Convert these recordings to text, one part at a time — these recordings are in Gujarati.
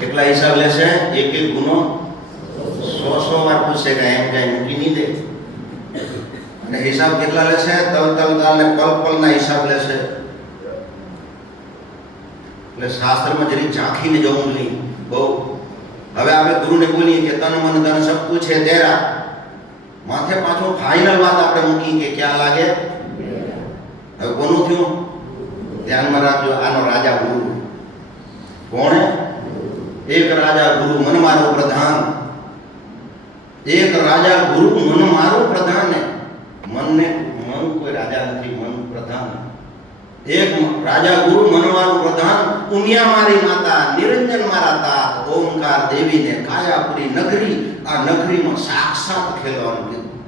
કેટલા હિસાબ લેશે? એક એક ગુનો 100 વાર પૂછેગા, એમ કઈ મૂકી નહીં દે. અને હિસાબ કેટલા લેશે? તલ તાલ ને પલ પલના હિસાબ લેશે. એટલે શાસ્ત્રમાં જરી ઝાંખીને જવું જોઈએ બહુ. હવે આપણે ગુરુને બોલીએ કે તન મન ધન સબ કુછ છે તેરા, માથે પાછો ફાઇનલ વાત આપણે મૂકી કે ક્યાં લાગે? હવે કોનું થયું? ધ્યાનમાં રાખજો, આનો રાજા ગુરુ. કોણે? એક રાજા ગુરુ મન મારો પ્રધાન. એક રાજા ગુરુ મન મારો પ્રધાન. મન કોઈ રાજા નથી, મન પ્રધાન. એક રાજા ગુરુ મન મારો પ્રધાન. ઉમિયા મારી માતા, નિરંજન મારા તાત, ઓમકાર દેવીને કાયાપુરી નગરી. આ નગરીમાં સાક્ષાત ખેલવાનું કીધું.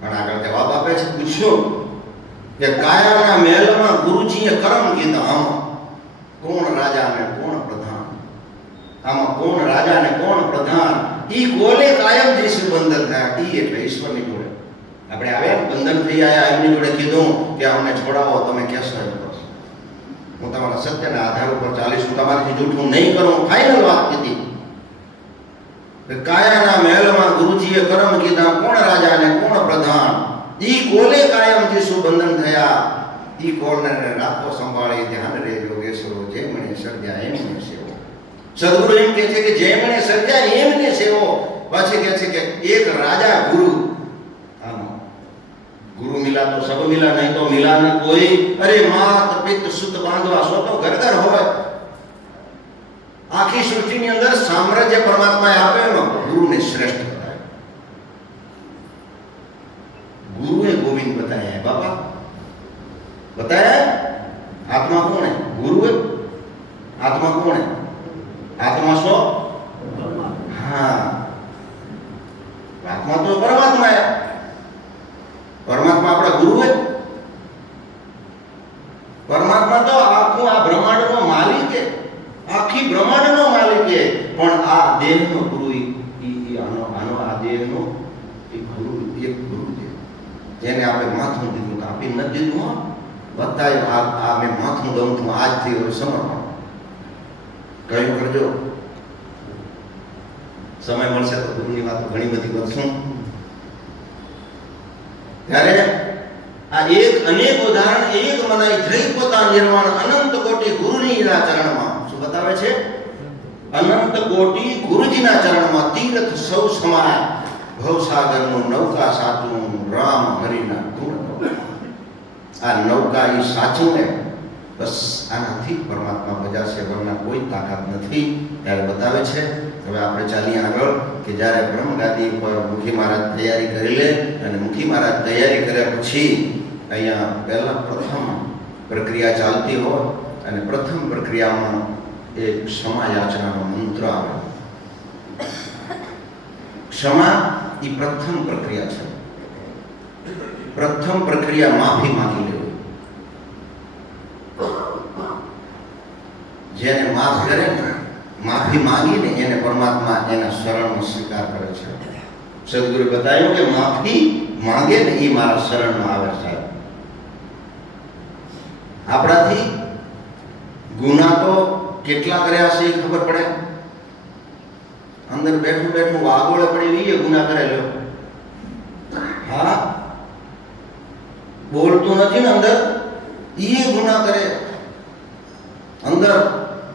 પણ આગળ જવાબ આપે છે, પૂછ્યો કે કાયાના મહેલમાં ગુરુજીએ કરમ કીધા. આમાં કોણ રાજા ને કોણ પ્રધાન? આમાં કોણ રાજા ને કોણ પ્રધાન? ઈ કોલે કાયમ જે બંધન થયા, ઈ એટલે ઈશ્વરની જોડે. આપણે આવ્યા બંધન થઈ આયા, એમની જોડે કીધું કે અમને છોડાવો, તમે કહેશો હું તમારા સત્યના આધાર ઉપર ચાલીશ, હું તમારાથી જૂઠું નહીં કરું. ફાઇનલ વાત કીધી. કાયાના મહેલમાં ગુરુજીએ કરમ કીધા, કોણ રાજા ને કોણ પ્રધાન? ઈ કોલે કાયમ જે બંધન થયા, ઈ કોલને રાખો સંભાળી ધ્યાન રે યોગેશ્વરો, જે મને સર્જ્યા એમને સેવો. સદગુરુ એમ કહે છે કે જે મને સર્જ્યા એમને સેવો. પછી કહે છે કે એક રાજા ગુરુ. આમાં ગુરુ મિલા તો સબ મિલા, નહીં તો મિલા ન કોઈ. અરે માત પિત્ત સુત બાંધવા સો તો ઘર ઘર હોય. આખી સૃષ્ટિની અંદર સામ્રાજ્ય પરમાત્માએ આપ્યો, ગુરુને શ્રેષ્ઠ બતાવ્યો. ગુરુએ ગોવિંદ બતાયા બાપા, બતાયા. આત્મા કોણ है? गुरु है. आत्मा कौन है? आत्मा सो हाँ, आत्मा तो परमात्मा है. परमात्मा अपना गुरु है. परमात्मा तो आखो आ ब्रह्मांड नो मालिक है, आखी ब्रह्मांड नो मालिक है. पण आ देह नो गुरु आनो आनो आ देह नो एक गुरु है, जेने आपणे माथुं दीधुं, कापी न दीधुं. बतायो आ मैं माथुं दઉં છું આજથી હવે સમર્પણ કયું કરજો. સમય મળશે તો ગુરુની વાત ઘણી બધી કરશું. ત્યારે આ એક અનેક ઉદાહરણ એક મનાઈ જઈ પોતા નિર્વાણ અનંત કોટી ગુરુજીના ચરણમાં. શું બતાવે છે? અનંત કોટી ગુરુજીના ચરણમાં તીર્થ સૌ સમાય. ભવસાગરનું નૌકા સાચું રામ હરિના ગુણ. આ નૌકા એ સાચું ને બસ આનાથી પરમાત્મા બજાશે, વરના કોઈ તાકાત નથી. ત્યારે બતાવે છે. હવે આપણે ચાલીએ આગળ કે જ્યારે બ્રહ્મગાદી પર મુખી મહારાજ તૈયારી કરી લે, અને મુખી મહારાજ તૈયારી કર્યા પછી અહીંયા પહેલા પ્રથમ પ્રક્રિયા ચાલતી હોય, અને પ્રથમ પ્રક્રિયામાં એક ક્ષમા યાચનાનો મંત્ર આવે. ક્ષમા એ પ્રથમ પ્રક્રિયા છે. પ્રથમ પ્રક્રિયા માફી માંગી લેવી. જેને માફ કરે ને, માફી માંગીને એને પરમાત્મા એના શરણનો સ્વીકાર કરે છે. સદગુરુએ બતાવ્યું કે માફી માંગે ને એ મારા શરણમાં આવે છે. આપણાથી ગુના તો કેટલા કર્યા છે એ ખબર પડે. અંદર બેઠું બેઠું વાગોળે પડી એ ગુના કરેલો. હા, બોલતું નથી ને અંદર, એ ગુના કરે. અંદર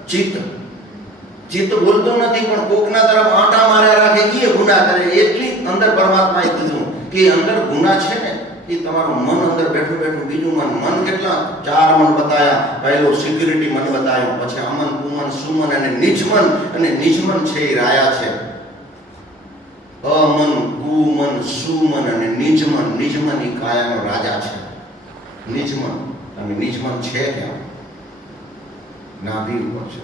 ચિત્ત બોલતું નથી પણ કોકના તરફ આંટા માર્યા રાખે, એ ગુના કરે. એટલી અંદર પરમાત્માએ કીધું કે અંદર ગુના છે ને એ તમારું મન અંદર બેઠું બેઠું બીજું મન કેટલા 4 મન બતાયા. પહેલું સિક્યુરિટી મન બતાવ્યું, પછી અમન કુમન સુમન અને નિજમન. અને નિજમન છે એ રાયા છે. અમન કુમન સુમન અને નિજમન. નિજમન એ કાયાનો રાજા છે. નિજમન અને નિજમન છે ક્યાં? નાભી ઉપર છે.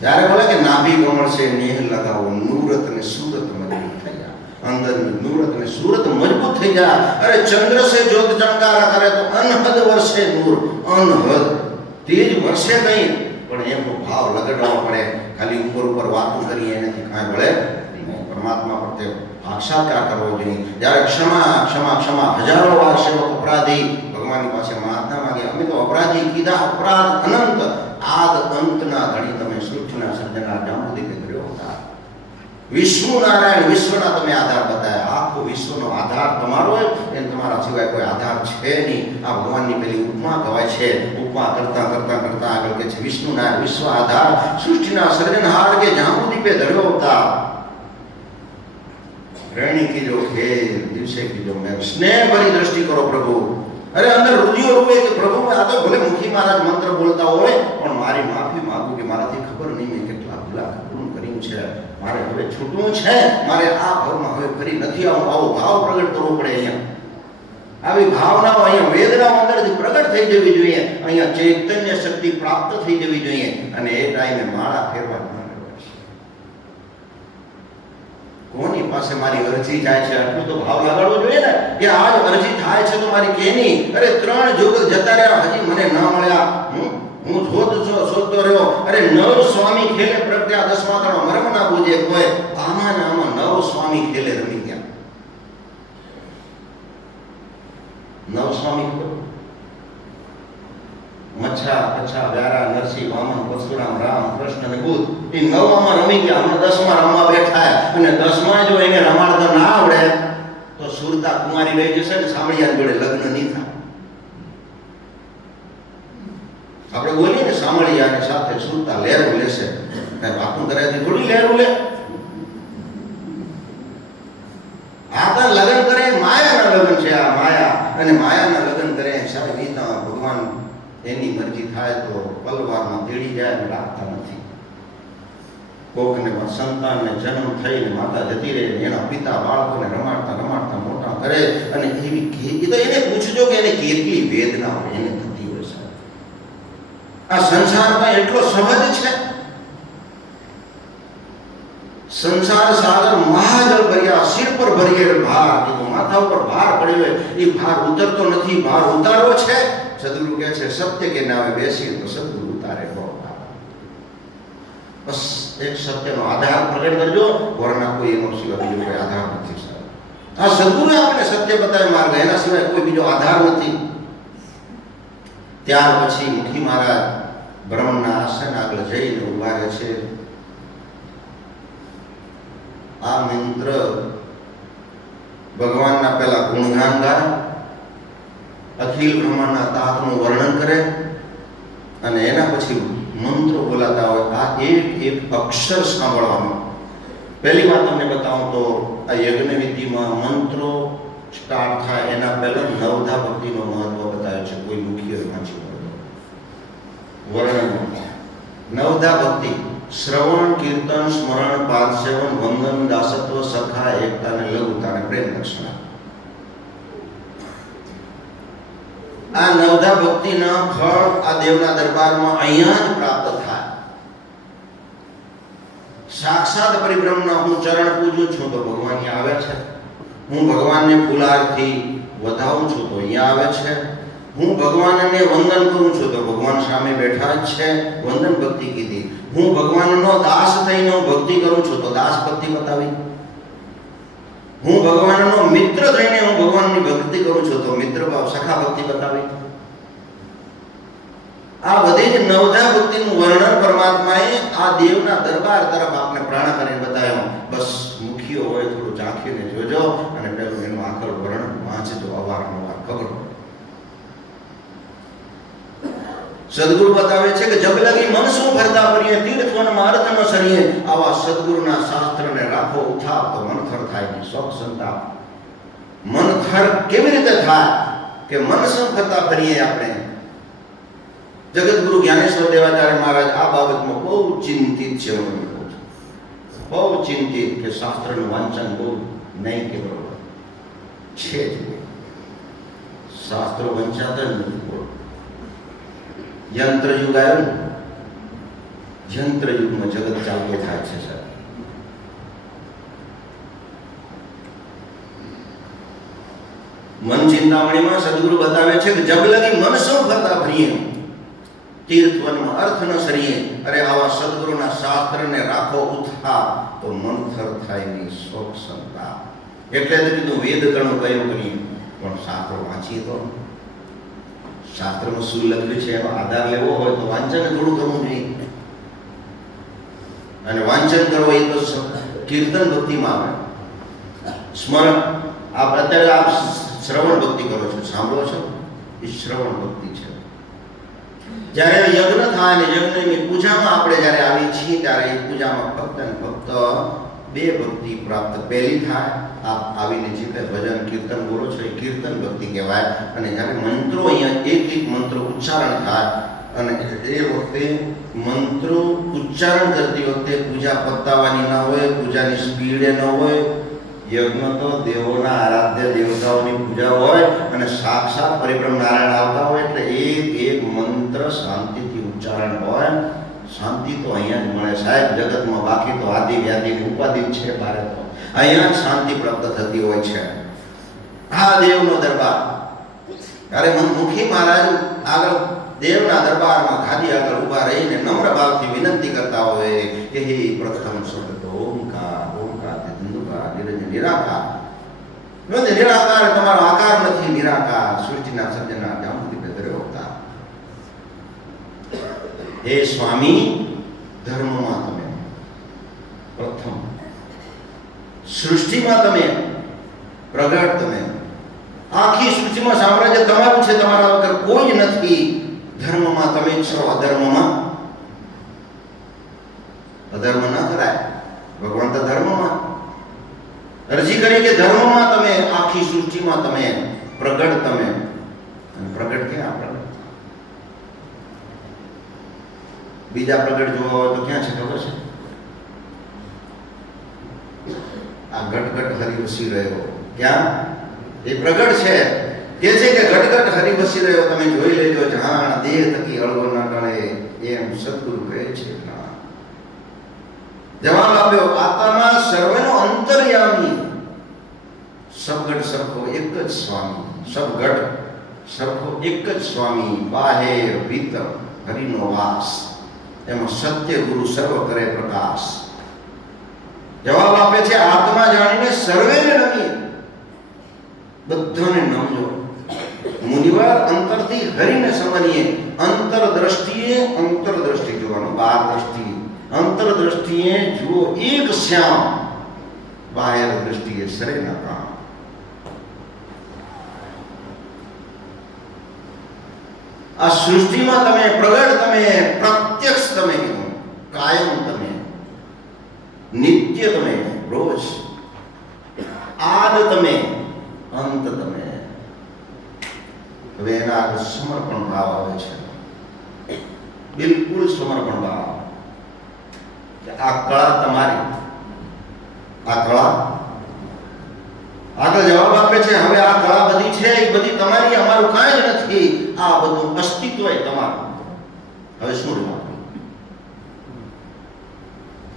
જ્યારે બોલે કે નાભી કમળ છે નેહ લગાવો, નૂરત ને સુરત મજબૂત થઈ જાય. અંદરની નૂરત ને સુરત મજબૂત થઈ જાય. અરે ચંદ્ર સે જ્યોત ચમકારા કરે તો અનહદ વર્ષે નૂર. અનહદ તેજ વર્ષે નહીં, પણ એમનો ભાવ લગાડવો પડે. ખાલી ઉપર ઉપર વાતો કરી એનાથી કાંઈ વળે નહીં. પરમાત્મા પ્રત્યે સાક્ષાત્કાર કરવો જોઈએ. જ્યારે ક્ષમા ક્ષમા ક્ષમા, હજારો વાર સેવક અપરાધી ભગવાનની પાસે માગતા માગે, અમે તો અપરાધી કીધા, અપરાધ અનંત, આદ અંતના ધણી તમે સૃષ્ટિના સર્જના જાંબુ દીપે ધર્યો અવતાર. વિષ્ણુ નારાયણ વિશ્વના તમે આધાર બતાવ્યા. આખો વિશ્વનો આધાર તમારો હોય, એને તમારા સિવાય કોઈ આધાર છે નહીં. આ ભગવાનની પેલી ઉપમા કહેવાય છે. ઉપમા કરતા કરતા કરતા આગળ કે છે વિષ્ણુ નારાયણ વિશ્વ આધાર, સૃષ્ટિના સર્જનહાર કે જાંબુ દીપે ધર્યો અવતાર. રેણી કીજો ખેલ દિવસે કીજો મેં, સ્નેહ ભરી દ્રષ્ટિ કરો પ્રભુ. અરે અંદર રુધિયો રૂવે કે પ્રભુ આ તો ભલે મુખી મહારાજ મંત્ર બોલતા હોય, પણ મારી માફી માંગુ કે મારાથી ખબર નહીં મેં કેટલા ભૂલા કર્યું છે. મારે હવે છૂટવું છે, મારે આ ભાવમાં હવે ફરી નથી આવું. આવો ભાવ પ્રગટ કરવો પડે. અહીંયા આવી ભાવનાઓ, અહીંયા વેદનાઓ અંદરથી પ્રગટ થઈ જવી જોઈએ. અહીંયા ચૈતન્ય શક્તિ પ્રાપ્ત થઈ જવી જોઈએ. અને એ ટાઈમે માળા ફેરવા કોની પાસે મારી અરજી જાય છે આટલું તો ભાવ લગાડવો જોઈએ ને કે આજ અરજી થાય છે તો મારી કેની. અરે 3 યુગ જતા રહ્યા, હજી મને ન મળ્યા. હું શોધતો રહ્યો. અરે 9 સ્વામી ખેલે પ્રગટ્યા, 10મા ત્રણ મરમ ના બુજે કોઈ. આમાં ને આમાં 9 સ્વામી ખેલે રમી ગયા. 9 સ્વામી ખબર? મચ્છા, કચ્છા, વ્યારા, નરસિંહ, વામન, પરશુરામ, રામ, કૃષ્ણ અને બુદ્ધ. એ 9માં રમી ગયા. હમણાં 10માં રમવા બેઠા. અને 10માં જો એને રમાડતા ના આવડે તો સુરતા કુમારી રહી જશે ને સામળિયા જોડે લગ્ન નહીં થાય. આપણે બોલીએ ને સામળિયા સાથે સુરતા લહેરું લેશે, કઈ વાતું કર્યાથી થોડી લહેરું લે. આ તો લગ્ન કરે માયાના લગ્ન છે. આ માયા અને માયાના લગ્ન કરે સાહેબ. ભગવાન એની મરજી થાય તો પલવારમાં તેડી જાય અને રાખતા નથી. કોકને સંતાનને જન્મ થઈને માતા જતી રહે, એના પિતા બાળકોને રમાડતા રમાડતા મોટા કરે. અને એવી એ તો એને પૂછજો કે એને કેટલી વેદના હોય એને થતી હોય છે. આ સંસારમાં એટલો સહજ છે. સંસાર સાગર મહાજળ ભર્યા, સિર પર ભરીએ ભાર. કીધું માથા ઉપર ભાર પડ્યો હોય, એ ભાર ઉતરતો નથી, ભાર ઉતારવો છે. સદગુરુ કહે છે સત્ય કે નામે બેસીએ તો સદગુરુ ઉતારે ભાવ. બસ એક સત્યનો આધાર પ્રગટ કરજો. વરના કોઈ એનો સિવાય બીજો કોઈ આધાર નથી. આ સદગુરુએ આપણને સત્ય બતાવે માર્ગ, એના સિવાય કોઈ બીજો આધાર નથી. ત્યાર પછી મુખી મહારાજ બ્રહ્મના આસન આગળ જઈને ઉભા રહે છે. આ મંત્ર ભગવાનના પહેલા ગુણગાન ગાય, અખિલ બ્રહ્માંડના તાતનું વર્ણન કરે અને એના પછી મંત્રો બોલાતા હોય. આ એક અક્ષર સાંભળવાનો. પહેલી વાત તમને બતાવું તો આ યજ્ઞ વિધિમાં મંત્રો સ્ટાર્ટ થાય એના પહેલા નવધા ભક્તિનો મહત્વ બતાવ્યો છે. કોઈ મુખ્ય વાંચી વર્ણન નવધા ભક્તિ: શ્રવણ, કીર્તન, સ્મરણ, પાદસેવન, વંદન, દાસત્વ, સખા, એકતા અને લઘુતા અને પ્રેમ દક્ષિણા. આ નવધા ભક્તિના ફળ આ દેવના દરબારમાં અહીંયા જ પ્રાપ્ત થાય. સાક્ષાત પરિબ્રહ્મના હું ચરણ પૂજું છું તો ભગવાન અહીંયા આવે છે. હું ભગવાનને ફૂલહારથી વધાવું છું તો અહીંયા આવે છે. હું ભગવાનને વંદન કરું છું તો ભગવાન સામે બેઠા જ છે. વંદન ભક્તિ કીધી. હું ભગવાનનો દાસ થઈને હું ભક્તિ કરું છું તો દાસ ભક્તિ બતાવી. હું ભગવાનનો મિત્ર થઈને હું ભગવાનની ભક્તિ કરું છું તો મિત્ર ભાવ સખા ભક્તિ બતાવી. આ બધી જ નવધા ભક્તિનું વર્ણન પરમાત્માએ આ દેવના દરબાર તરફ આપણે પ્રાણ કરીને બતાવ્યો. બસ મુખ્ય હોય થોડું ઝાંખીને જોજો અને પેલું એનું આખર વર્ણન વાંચજો અવારનવાર ખબર. સદગુરુ બતાવે છે કે જબ લગી મન શું ફરતા ફરીએ, તીર્થવનમાં અર્થ ન સરીએ. આવા સદગુરુના શાસ્ત્રને રાખો ઉઠાવ તો મનથર થાય ને શોક સંતાપ. મનથર કેવી રીતે થાય કે મન શું ફરતા ફરીએ આપણે. જગતગુરુ જ્ઞાનેશ્વર દેવાચાર્ય મહારાજ આ બાબતમાં બહુ ચિંતિત છે. બહુ ચિંતિત કે શાસ્ત્રનું વાંચન બહુ નહીં કે બરોબર છે જ. શાસ્ત્રો વંચાતા જ નથી. યંત્ર યુગ આવ્યો. યંત્ર યુગમાં જગત ચાલતો થાય છે. સર મન ચિંતામણીમાં સદગુરુ બતાવે છે કે જબ લગી મન શું ફરતા ફરીએ, તીર્થવનમાં અર્થ ન સરીએ. અરે આવા સદગુરુના શાસ્ત્રને રાખો ઉથા તો મન થર થાય ની શોક સંતાપ. એટલે જ કીધું વેદ ગણું કયું કરીએ પણ શાસ્ત્રો વાંચીએ તો. શાસ્ત્રમાં શું લખ્યું છે એનો આધાર લેવો હોય તો વાંચન થોડું કરવું જોઈએ. અને વાંચન કરો એ તો કીર્તન ભક્તિમાં આવે. સ્મરણ અત્યારે આપ શ્રવણ ભક્તિ કરો છો, સાંભળો છો, એ શ્રવણ ભક્તિ છે. જ્યારે યજ્ઞ થાય ને યજ્ઞની પૂજામાં આપણે જ્યારે આવીએ છીએ ત્યારે એ પૂજામાં ફક્ત ને ફક્ત બે ભક્તિ પ્રાપ્ત. પહેલી થાય આપ આવીને જે કંઈ ભજન કીર્તન બોલો છો એ કીર્તન ભક્તિ કહેવાય. અને જ્યારે મંત્રો અહીંયા એક એક મંત્રો ઉચ્ચારણ થાય અને એ વખતે મંત્રો ઉચ્ચારણ કરતી વખતે પૂજા પતાવવાની ના હોય, પૂજાની સ્પીડે ન હોય. યજ્ઞ તો દેવોના આરાધ્ય દેવતાઓની પૂજા હોય અને સાક્ષાત પરિબ્રહ્મ નારાયણ આવતા હોય એટલે એક એક મંત્ર શાંતિથી ઉચ્ચારણ હોય. શાંતિ તો અહીંયા જ મળે સાહેબ જગતમાં. બાકી તો આદિ વ્યાધિ ઉપાધિ છે બારે તો અહીંયા જ શાંતિ પ્રાપ્ત થતી હોય છે. આ દેવનો દરબાર. ત્યારે મુખી મહારાજ આગળ દેવના દરબારમાં ગાદી આગળ ઊભા રહીને નમ્ર ભાવથી વિનંતી કરતા હોય કે હે પ્રથમ શબ્દ ઓમકાર, ઓમકાર ધંધુકાર નિરાકાર. નિરાકાર તમારો આકાર નથી, નિરાકાર સૃષ્ટિના સર્જના જામુદી બેદરે અવતાર. હે સ્વામી, ધર્મમાં તમે પ્રથમ, સૃષ્ટિમાં તમે પ્રગટ, તમે આખી સૃષ્ટિમાં સામ્રાજ્ય તમારું છે, તમારા વગર કોઈ જ નથી. ધર્મમાં તમે છો, અધર્મમાં અધર્મ ન કરાય. ભગવાન તો ધર્મમાં અરજી કરી કે ધર્મમાં તમે, આખી સૃષ્ટિમાં તમે પ્રગટ, તમે. અને પ્રગટ ક્યાં? પ્રગટ બીજા પ્રગટ જોવા હોય તો ક્યાં છે ખબર છે? આ ઘટઘટ હરી વસી રહ્યો. ક્યાં? એ પ્રગટ છે. કે છે કે ઘટઘટ હરી વસી રહ્યો, તમે જોઈ લેજો. જાણ દેહ થકી અળવો ના ટળે, એમ સદગુરુ કહે છે. જવાબ આપ્યો, આત્મા સર્વનો અંતર્યામી. સબગઢ સરખો એક જ સ્વામી, સબગઢ સરખો એક જ સ્વામી, બાહેર ભીતર હરિનો વાસ. એમાં સત્ય ગુરુ સર્વ કરે પ્રકાશ. જવાબ આપે છે, આત્મા જાણીને સર્વેને નમીએ, બધાને નમજો. મુનિવાર અંતરથી હરિને સમજીએ. અંતરદ્રષ્ટિ જોવાનું, બહાર દ્રષ્ટિ. અંતરદ્રષ્ટિએ જુઓ એક શ્યામ, બાહ્ય દ્રષ્ટિએ સરેના પ્રાણ. આ સૃષ્ટિમાં તમે પ્રગટ, તમે પ્રત્યક્ષ, તમે કાયમ, તમે નિત્ય, તમે રોજ, આદ તમે, અંત તમે. હવે એના આગળ સમર્પણ ભાવ આવે છે. બિલકુલ સમર્પણ ભાવ. આ કળા તમારી, આ કળા આગળ જવાબ આપે છે. હવે આ કળા બધી છે એ બધી તમારી, અમારું કાંઈ જ નથી. આ બધું અસ્તિત્વ એ તમારું. હવે શું રહ્યું?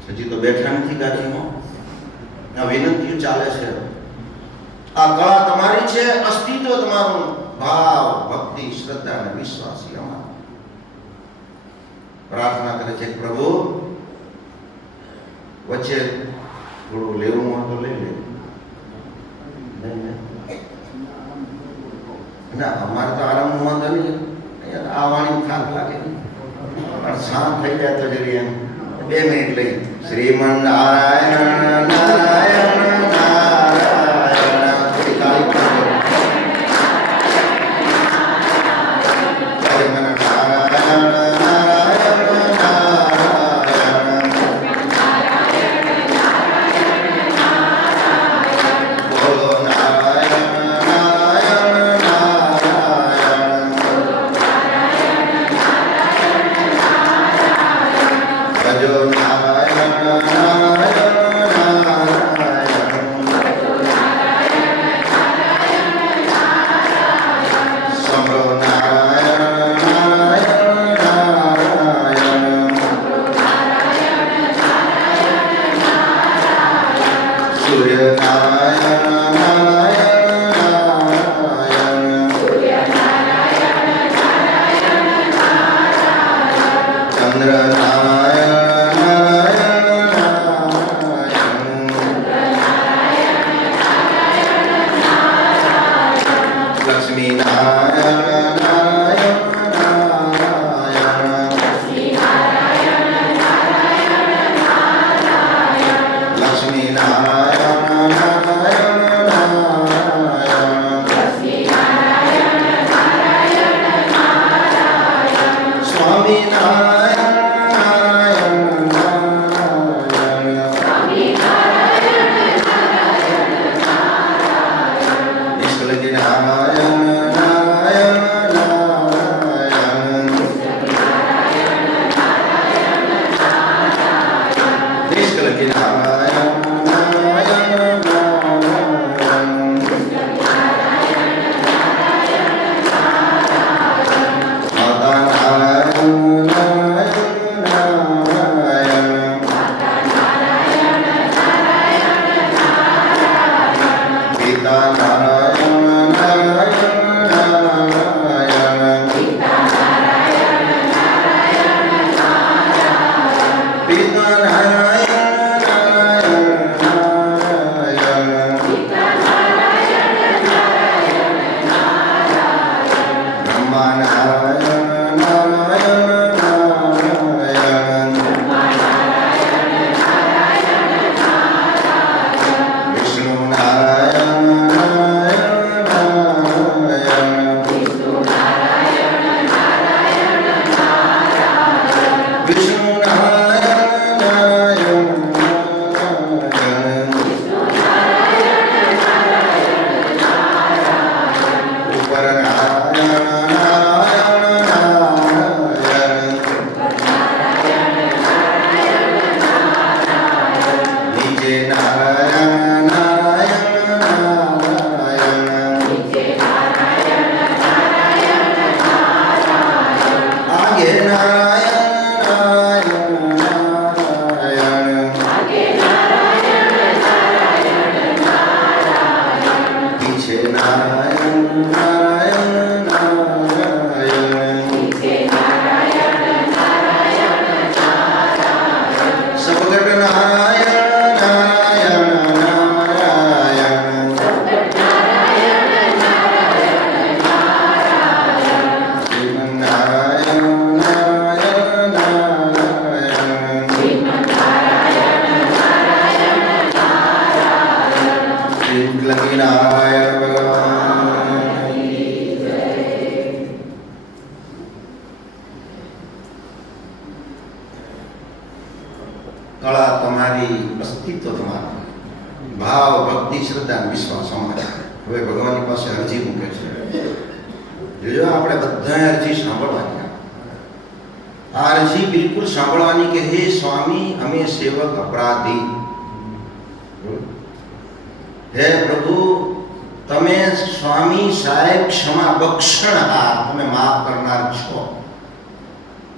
હજી તો બેઠા નથી ગાદીમાં, આ વિનંતીઓ ચાલે છે. આ કળા તમારી છે, અસ્તિત્વ તમારું, ભાવ ભક્તિ શ્રદ્ધા અને વિશ્વાસ અમારું. પ્રાર્થના કરે છે, પ્રભુ વચ્ચે થોડું લેવું હોય તો લઈ લે. ના, અમારે તો આરામ વાંધો નહીં. અહીંયા આવવાની થાક લાગે પણ શાંત થઈ જાય તો જરી એમ 2 મિનિટ લઈ. શ્રીમન નારાયણ નારાયણ નારાયણ. થોડી તાળી પાડો. નારાયણ નારાયણ નારાયણ શ્રીમન નારાયણ નારાયણ નારાયણ શ્રી લક્ષ્મીનારાયણ ભગવાન કળા તમારી, અસ્તિત્વ તમારું, ભાવ ભક્તિ શ્રદ્ધા અને વિશ્વાસ અમારા. હવે ભગવાનની પાસે અરજી મૂકે છે. જો આપણે બધા અરજી સાંભળવાની, આ અરજી બિલકુલ સાંભળવાની કે હે સ્વામી અમે સેવક અપરાધી, હે પ્રભુ તમે સ્વામી સાહેબ ક્ષમા બક્ષણહાર, તમે માફ કરનાર છો.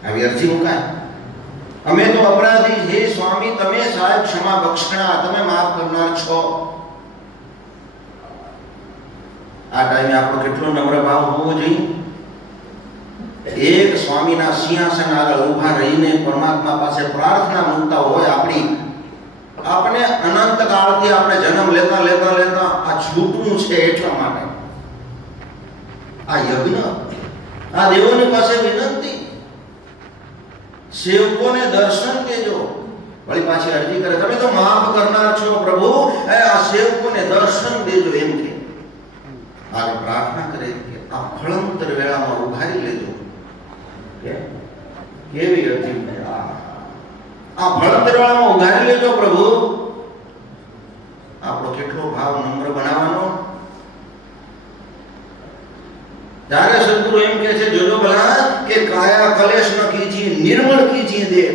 આવી અરજી મુકાય. અમે તો અપરાધી, હે સ્વામી તમે સાહેબ ક્ષમા બક્ષણા, તમે માફ કરનાર છો. આ ટાઈમે આપણો કેટલો નમ્ર ભાવ હોવો જોઈએ. એક સ્વામીના સિંહાસન આગળ ઊભા રહીને પરમાત્મા પાસે પ્રાર્થના મૂકતા હોય આપણી, આપણે અનંત કાળથી આપણે જન્મ લેતા લેતા લેતા આ છૂટવું છે એટલા માટે આ યજ્ઞ, આ દેવોની પાસે વિનંતી, સેવકોને દર્શન દેજો. વળી પાછી અરજી કરે તમે તો માફ કરનાર છો પ્રભુ, આ સેવકોને દર્શન દેજો એમ કે આ પ્રાર્થના કરે કે આ ફળંતર વેળામાં ઉઘારી લેજો. કેવી અરજી છે આ ફળંતર વેળામાં ઉઘારી લેજો પ્રભુ. આપણો કેટલો ભાવ નમ્ર બનાવવાનો. ત્યારે સદગુરુ એમ કહે છે જોજો ભલા કે કાયા કલેશ ન કીજીએ નિર્મળ કીજીએ દેવ,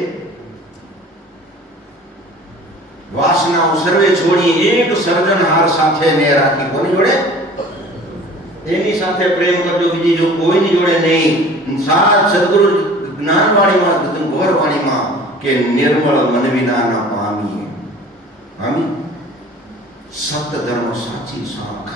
વાસનાઓ સર્વે છોડી એક સર્જનહાર સાથે ને રાખી. કોની જોડે? એની સાથે પ્રેમ કરજો, બીજી જો કોઈની જોડે નહીં. સાત સદગુરુ જ્ઞાનવાણીમાં ઘોરવાણીમાં કે નિર્મળ મન વિના ન પામીએ. પામી સત ધર્મ સાચી સાખ,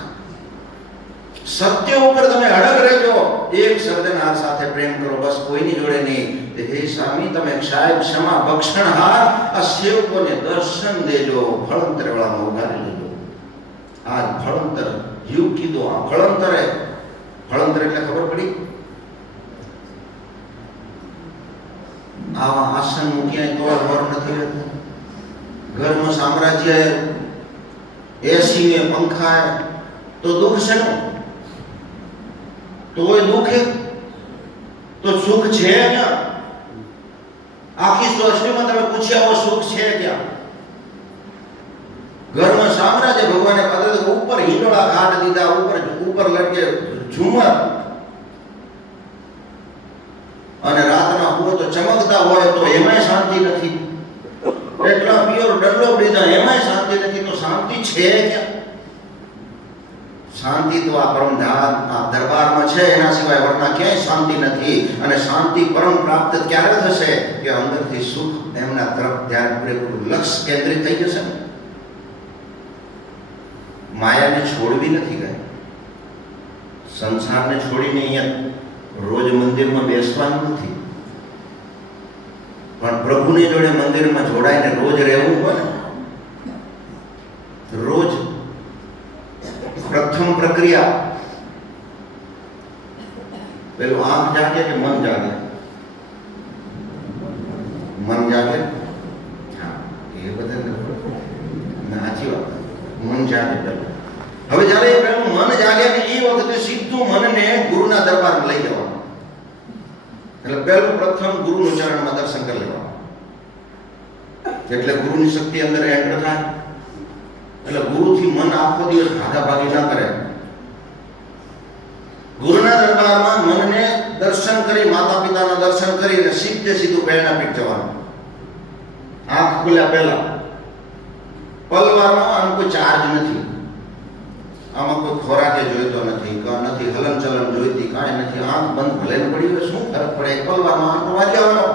સત્ય ઉપર તમે અડગ રહેજો. એક સર્જનહાર સાથે પ્રેમ કરો, બસ કોઈની જોડે નહીં. હે સ્વામી તમે સાહેબ ક્ષમા બક્ષણહાર, આ સેવકોને દર્શન દેજો. ફળંતર વાળામાં ઉગારી લેજો. આ ફળંતર જીવ કીધું. આ ફળંતરે, ફળંતર એટલે ખબર પડી આવા આસન મૂક્યા તો ઘર નથી રહેતું. ઘરમાં સામ્રાજ્ય એસી ને પંખા તો દુઃખ છે ને, તોય દુઃખ તો સુખ છે ક્યાં? આખી સૃષ્ટિમાં તમે પૂછ્યા હો સુખ છે ક્યાં? ઘરમાં સામ્રાજ્ય ભગવાને કદરત ઉપર હિંડોળા ઘાટ દીધા, ઉપર લટકે ઝુમર, અને રાતના હુઓ તો ચમકતા હોય તો એમાંય શાંતિ નથી. એટલા પ્યોર ડલ્લો દીધા એમાંય શાંતિ નથી. તો શાંતિ છે ક્યાં? શાંતિ તો આ પરમધામ આ દરબારમાં છે, એના સિવાય વર્ણા ક્યાંય શાંતિ નથી. અને શાંતિ પરમ પ્રાપ્ત ક્યારે થશે કે અંદરથી સુખ એમના તરફ ધ્યાન પૂરેપૂરું લક્ષ્ય કેન્દ્રિત થઈ જશે ને. માયાને છોડવી નથી ગઈ, સંસારને છોડીને અહીંયા રોજ મંદિરમાં બેસવાનું નથી, પણ પ્રભુની જોડે મંદિરમાં જોડાઈને રોજ રહેવું હોય ને. રોજ પ્રથમ પ્રક્રિયા પેલું આંખ જાગે કે મન જાગે? મન જાગે. હા એ બધા સાચી વાત, મન જાગે પેલું. હવે જ્યારે પેલું મન જાગે ને એ વખતે સીધું મનને ગુરુના દરબારમાં લઈ જવાનું. એટલે પેલું પ્રથમ ગુરુનું ચરણમાં દર્શન કરી લેવાનું. એટલે ગુરુની શક્તિ અંદર એન્ટર થાય. એટલે ગુરુથી મન આખો દિવસ ભાગાભાગી ના કરે. ગુરુના દરબારમાં મનને દર્શન કરી, માતા પિતાના દર્શન કરીને સીધું પ્રેરણાપીઠ જવાનું. આંખ ખુલ્યા પહેલા પલવારમાં આનો કોઈ ચાર્જ નથી, આમાં કોઈ ખોરાકે જોઈતો નથી, નથી હલન ચલન જોઈતી, કાંઈ નથી. આંખ બંધ ભલે પડી હોય શું ફરક પડે? પલવારમાં આંખ વાંચી આવવાનો.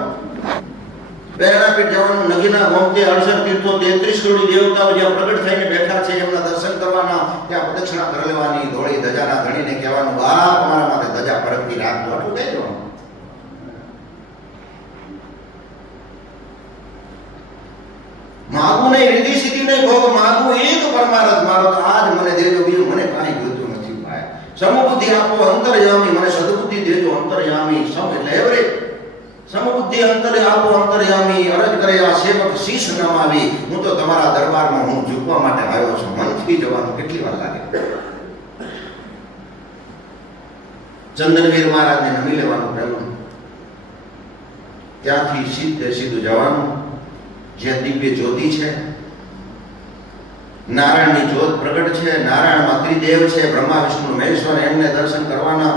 પ્રેરણાપીઠ જવાનું. નગીના ગોમતે 68 તીર્થો 33 કરોડ દેવતાઓ જ્યાં પ્રગટ થઈને બેઠા છે એમના દર્શન કરવાના. ત્યાં પ્રદક્ષિણા કરી લેવાની. ધોળી ધજાના ધણીને કહેવાનું આ તમારા માટે ધજા ફરકતી રાખજો, આટલું કહી દેવાનું. માગું નહીં, રીધી સીધી નહીં, ભોગ માગું એક પરમારથ મારો, તો આજ મને દેજો, બીજું મને કાંઈ જોઈતું નથી ભાઈ. સમબુદ્ધિ આપો અંતર્યામી, મને સદબુદ્ધિ દેજો અંતર્યામી. સમ એટલે એવરેજ. સમબુદ્ધિ અંતરે આપો અંતર્યામી, અરજ કરે આ સેવક શીશ નમાવી. હું તો તમારા દરબારમાં હું ઝૂકવા માટે આવ્યો છું. મનથી જવાનું કેટલી વાર લાગે? ચંદનવીર મહારાજને નમી લેવાનું પહેલું, ત્યાંથી સીધું જવાનું જ્યાં દિવ્ય જ્યોતિ છે, નારાયણની જ્યોત પ્રગટ છે, નારાયણમાં ત્રિદેવ છે, બ્રહ્મા વિષ્ણુ મહેશ્વર, એમને દર્શન કરવાના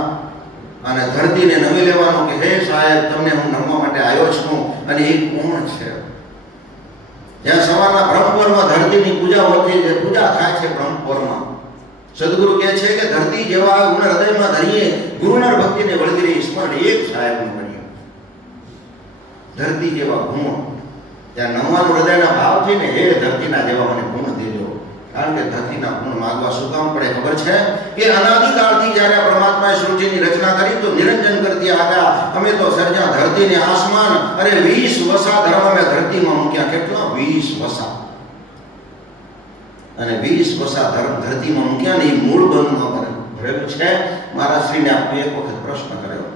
અને ધરતીને નમી લેવાનું કે હે સાહેબ તમને હું નમવા માટે આવ્યો છું. અને એ કોણ છે? જ્યાં સવારના બ્રહ્મપોરમાં ધરતીની પૂજા હોતી છે, પૂજા થાય છે બ્રહ્મપોરમાં. સદગુરુ કહે છે કે ધરતી જેવા ગુણ હૃદયમાં ધરીએ, ગુરુના ભક્તિને વળગી રહી સ્મરણ એક સાહેબનું બન્યું. ધરતી જેવા ગુણ ત્યાં નમવાનું હૃદયના ભાવથી ને હે ધરતીના જેવા મને ગુણ દેજો. કારણ કે ધરતીના ગુણ માગવા શું કામ પડે ખબર છે? કે અનાદિકાળથી જ્યારે પરમાત્માએ સૃષ્ટિની રચના કરી તો નિરંજન કરતી આવ્યા. અમે તો સર્જા ધરતીને આસમાન, અરે 20 વસા ધર્મ અમે ધરતીમાં મૂક્યા. કેટલા? 20 વસા. અને 20 વસા ધર્મ ધરતીમાં મૂક્યા ને એ મૂળ બંધમાં ભરેલું છે. મારા શ્રીને આપણે એક વખત પ્રશ્ન કર્યો,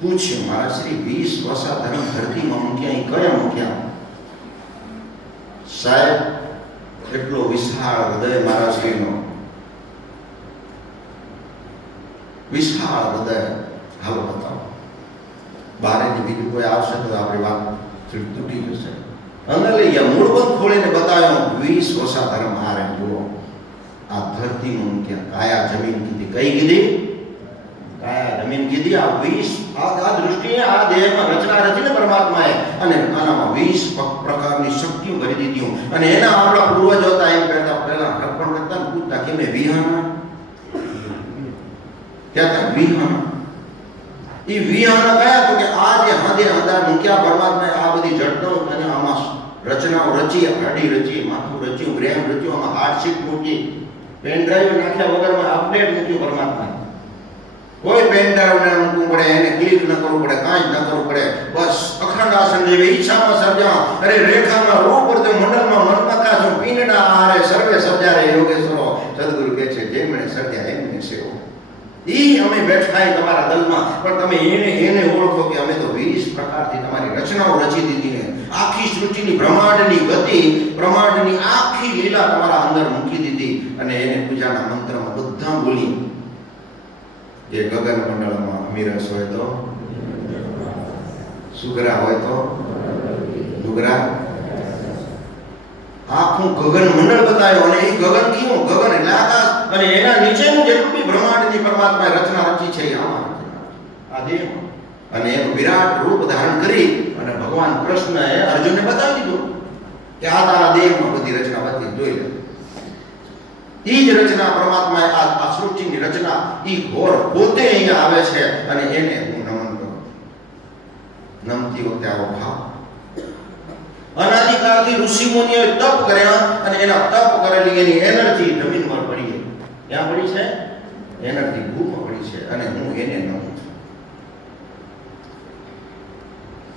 પૂછ્યું, મારા શ્રી 20 વસા ધર્મ ધરતીમાં મૂક્યા એ કયા મૂક્યા? સાહેબ એટલો વિશાળ હૃદય મારા શ્રીનો, વિશાળ હૃદય. હાલો બતાવો. બારેથી બીજું કોઈ આવશે તો આપણી વાત તૂટી જશે. અંદર લઈ ગયા, મૂળબંધ ખોલીને બતાવ્યો 20 વસા ધર્મ હારે. જુઓ આ ધરતીમાં મૂક્યા. કાયા જમીન કીધી. કઈ કીધી? કાયા જમીન કીધી. આ 20 આ દૃષ્ટિએ આ દેહમાં રચના રચીને પરમાત્માએ અને આનામાં 20 પ્રકારની શક્તિઓ કરી દીધી. અને એના આપણા પૂર્વજો હતા એમ કહેતા, પહેલા અર્પણ કરતા ને પૂછતા કે મેં વિહાના કહેતા, વિહાના એ વિહાના કયા? તો કે આ જે હાથે હાથા મૂક્યા પરમાત્માએ આ બધી જડતો અને આમાં રચનાઓ રચી, હાડી રચી, માથું રચ્યું, બ્રેન રચ્યું, આમાં હાર્ટશીટ મૂકી, પેન ડ્રાઈવ નાખ્યા વગરમાં અપડેટ મૂક્યું પરમાત્માએ. કોઈ પેન ડ્રાઈવ ને મૂકવું પડે, એને ક્લિક ન કરવું પડે, કાંઈ ન કરવું પડે. બસ અખંડ આસન જેવી ઈચ્છામાં સર્જા, અરે રેખામાં રૂપ વર્તે મંડળમાં મનમતા જો પિંડના આહારે સર્વે સર્જારે યોગેશ્વરો. સદગુરુ કહે છે જેમણે સર્જ્યા એમને સેવો. ઈ અમે બેઠા તમારા દલમાં, પણ તમે એને ઓળખો કે અમે તો 20 પ્રકારથી તમારી રચનાઓ રચી દીધી ને આખી સૃષ્ટિની બ્રહ્માંડની ગતિ, બ્રહ્માંડની આખી લીલા તમારા અંદર મૂકી દીધી. અને એને પૂજાના મંત્રમાં બધા બોલી. એ ગગન મંડળમાં અમીરસ હોય તો સુગરા હોય તો ડુગરા, આખું ગગન મંડળ બતાવ્યો. અને એ ગગન કેવું? ગગન એટલે આકાશ. અને એના નીચેનું જેટલું બી બ્રહ્માંડની પરમાત્માએ રચના રચી છે એ આમાં આ દેહમાં. અને એનું વિરાટ રૂપ ધારણ કરી અને ભગવાન કૃષ્ણએ અર્જુનને બતાવી દીધું કે આ તારા દેહમાં બધી રચના બધી જોઈ લે. એ જ રચના પરમાત્માએ આ સૃષ્ટિની રચના એ ઘોર પોતે અહીંયા આવે છે. અને એને હું નમન કરું. નમતી વખતે આવો ભાવ. અનાદિકાળથી ઋષિ મુનિઓએ તપ કર્યા અને એના તપ કરેલી એની એનર્જી જમીન પર પડી. ક્યાં પડી છે? એનર્જી ભૂમાં પડી છે. અને હું એને નમું છું.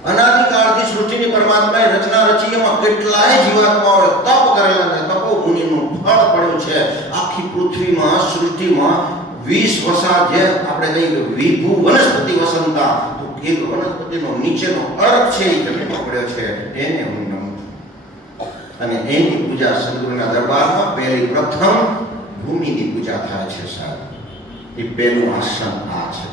અનાદિકાળથી સૃષ્ટિની પરમાત્માએ રચના રચી, એમાં કેટલાય જીવાત્માઓએ તપ કરેલા છે. તપોભૂમિનું ફળ પડ્યું છે. આખી પૃથ્વીમાં સૃષ્ટિમાં 20 વસા જે આપણે કહીએ વિભુ વનસ્પતિ વસંતા, તો એક વનસ્પતિનો નીચેનો અર્થ છે એ જમીનમાં પડ્યો છે. એને હું નમું છું. અને એની પૂજા સદગુરુના દરબારમાં પહેલી પ્રથમ ભૂમિની પૂજા થાય છે. સાહેબ એ પહેલું આસન આ છે.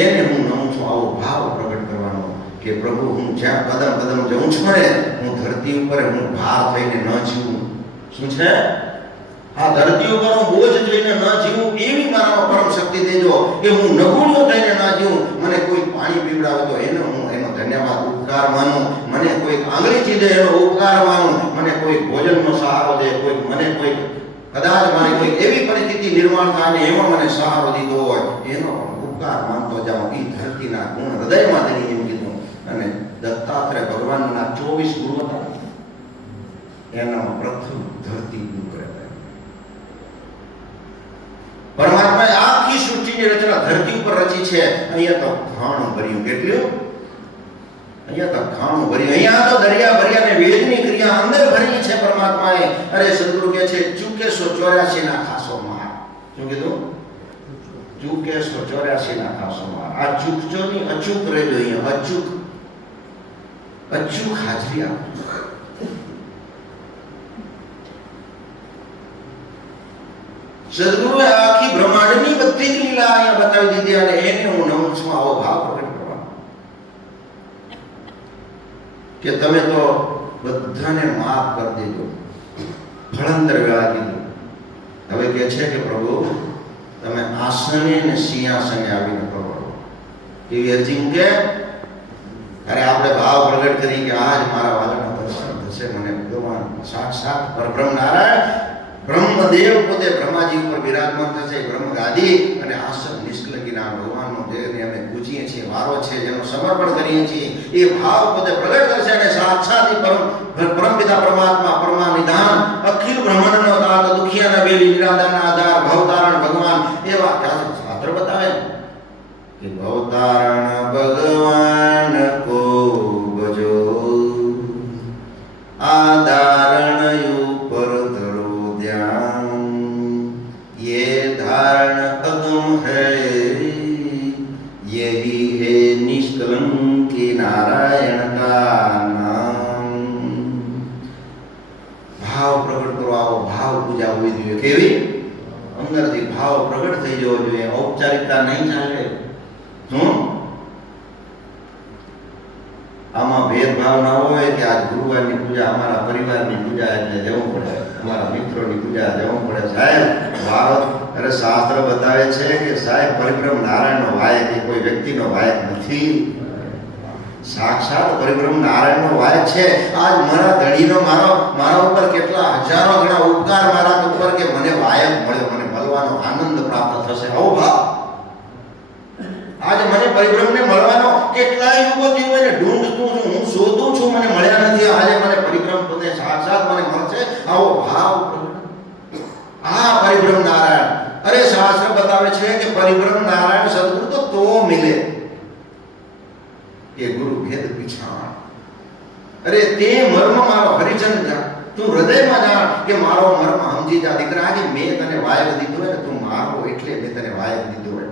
એને હું નમું છું. આવો ભાવ પ્રગટ કરવાનો કે પ્રભુ હું જ્યાં કદમ કદમ જઉં છું ને, હું ધરતી ઉપર હું ભાર થઈને ન જીવું. શું છે? આ ધરતી ઉપર હું બોજ થઈને ન જીવું એવી મારામાં પરમ શક્તિ દેજો. કે હું નગુણ્યો થઈને ન જીવું. મને કોઈ પાણી પીવડાવે તો એનો હું એનો ધન્યવાદ ઉપકાર માનું. મને કોઈ આંગળી ચીધે એનો ઉપકાર માનું. મને કોઈ ભોજનનો સહારો દે, કોઈ મને કોઈ કદાચ મારી કોઈ એવી પરિસ્થિતિ નિર્માણ થાય ને એમાં મને સહારો દીધો હોય એનો ઉપકાર માનતો જાઉં. એ ધરતીના ગુણ હૃદયમાં તેની એમ કીધું. અને દત્તાત્રેય ભગવાનના 24 ગુરુ હતા. એના પ્રથમ ધરતી ગુરુ કહેવાય. પરમાત્માએ આખી સૃષ્ટિની રચના ધરતી ઉપર રચી છે. અહીંયા તો ખાણું ભર્યું. કેટલું? અહીંયા તો ખાણું ભર્યું. અહીંયા તો દરિયા ભર્યા ને વેદની 84 ના ખાસો માર. શું કીધું? ચૂકેશો 84 ના ખાસો માર. આ ચૂકજો ની અચૂક રહેજો. અહીંયા અચૂક હાજરી આપજો. સદગુરુએ આખી બ્રહ્માંડની બધી જ લીલા અહીંયા બતાવી દીધી અને એને હું નમું છું. આવો ભાવ પ્રગટ કરવા કે તમે તો બધાને માફ કરી દેજો. ફળંતર વેળા કીધું. હવે કે છે કે પ્રભુ તમે આસને ને સિંહાસને આવીને પરવડો. એવી અરજી મૂકે. અરે આપણે ભાવ પ્રગટ કરી કે આજ મારા વાલાના દર્શન થશે. મને ભગવાન સાક્ષાત પરબ્રહ્મ નારાયણ બ્રહ્મદેવ પોતે બ્રહ્માજી ઉપર વિરાજમાન થશે. બ્રહ્મ ગાદી અને આસન નિષ્કલંકીના ભગવાનનો જેને અમે પૂજીએ છીએ, વારો છે, જેનું સમર્પણ કરીએ છીએ, એ ભાવ પોતે પ્રગટ કરશે અને સાક્ષાત પરમ પિતા પરમાત્મા પરમાનિધાન અખિલ બ્રહ્માંડનો તાત દુખિયાના બેલી નિરાધારના આધાર ભવતારણ ભગવાન એવા શાસ્ત્ર બતાવે કે ભવતારણ ભગવાન કો ભજો આધારણ ઉપર ધરો ધ્યાન ये धारण अगम है यही है निष्कलंकी नारायण का नाम. ભાવ પ્રગટ કરો. આવો ભાવ પૂજા હોવી જોઈએ. કેવી? અંદરથી ભાવ પ્રગટ થઈ જવો જોઈએ. ઔપચારિકતા નહીં ચાલે. શું આમાં ભેદભાવ ના હોય કે આજ ગુરુવારની પૂજા અમારા પરિવારની પૂજા એટલે જવું પડે, અમારા મિત્રોની પૂજા જવું પડે. સાહેબ ભારત અરે શાસ્ત્ર બતાવે છે કે સાહેબ પરિબ્રહ્મ નારાયણનો વાયક એ કોઈ વ્યક્તિનો વાયક નથી. સાક્ષાત પરિબ્રહ્મ નારાયણનો વાયક છે. આજ મારા ધણીનો મારા ઉપર કેટલા હજારો ગણા ઉપકાર મારા ઉપર કે મને વાયક મળ્યો, મને મળવાનો આનંદ પ્રાપ્ત થશે. આવો ભાવ. આજે મને પરિબ્રહ્મને મળવાનો કેટલાય યુગોથી હું એને ઢૂંઢતું છું, હું શોધું છું, મને મળ્યા નથી. આજે મને પરિબ્રહ્મ પોતે સાક્ષાત મને મળશે. આવો ભાવ. આ પરિબ્રહ્મ નારાયણ. અરે શાસ્ત્ર બતાવે છે કે પરિબ્રહ્મ નારાયણ સદગુરુ તો મિલે કે ગુરુ ભેદ પીછાણ. અરે તે મર્મ મારો હરિજન જા, તું હૃદયમાં જાણ કે મારો મર્મ સમજી જા. દીકરા આજે મેં તને વાયક દીધો હોય ને, તું મારો એટલે મેં તને વાયક દીધો હોય.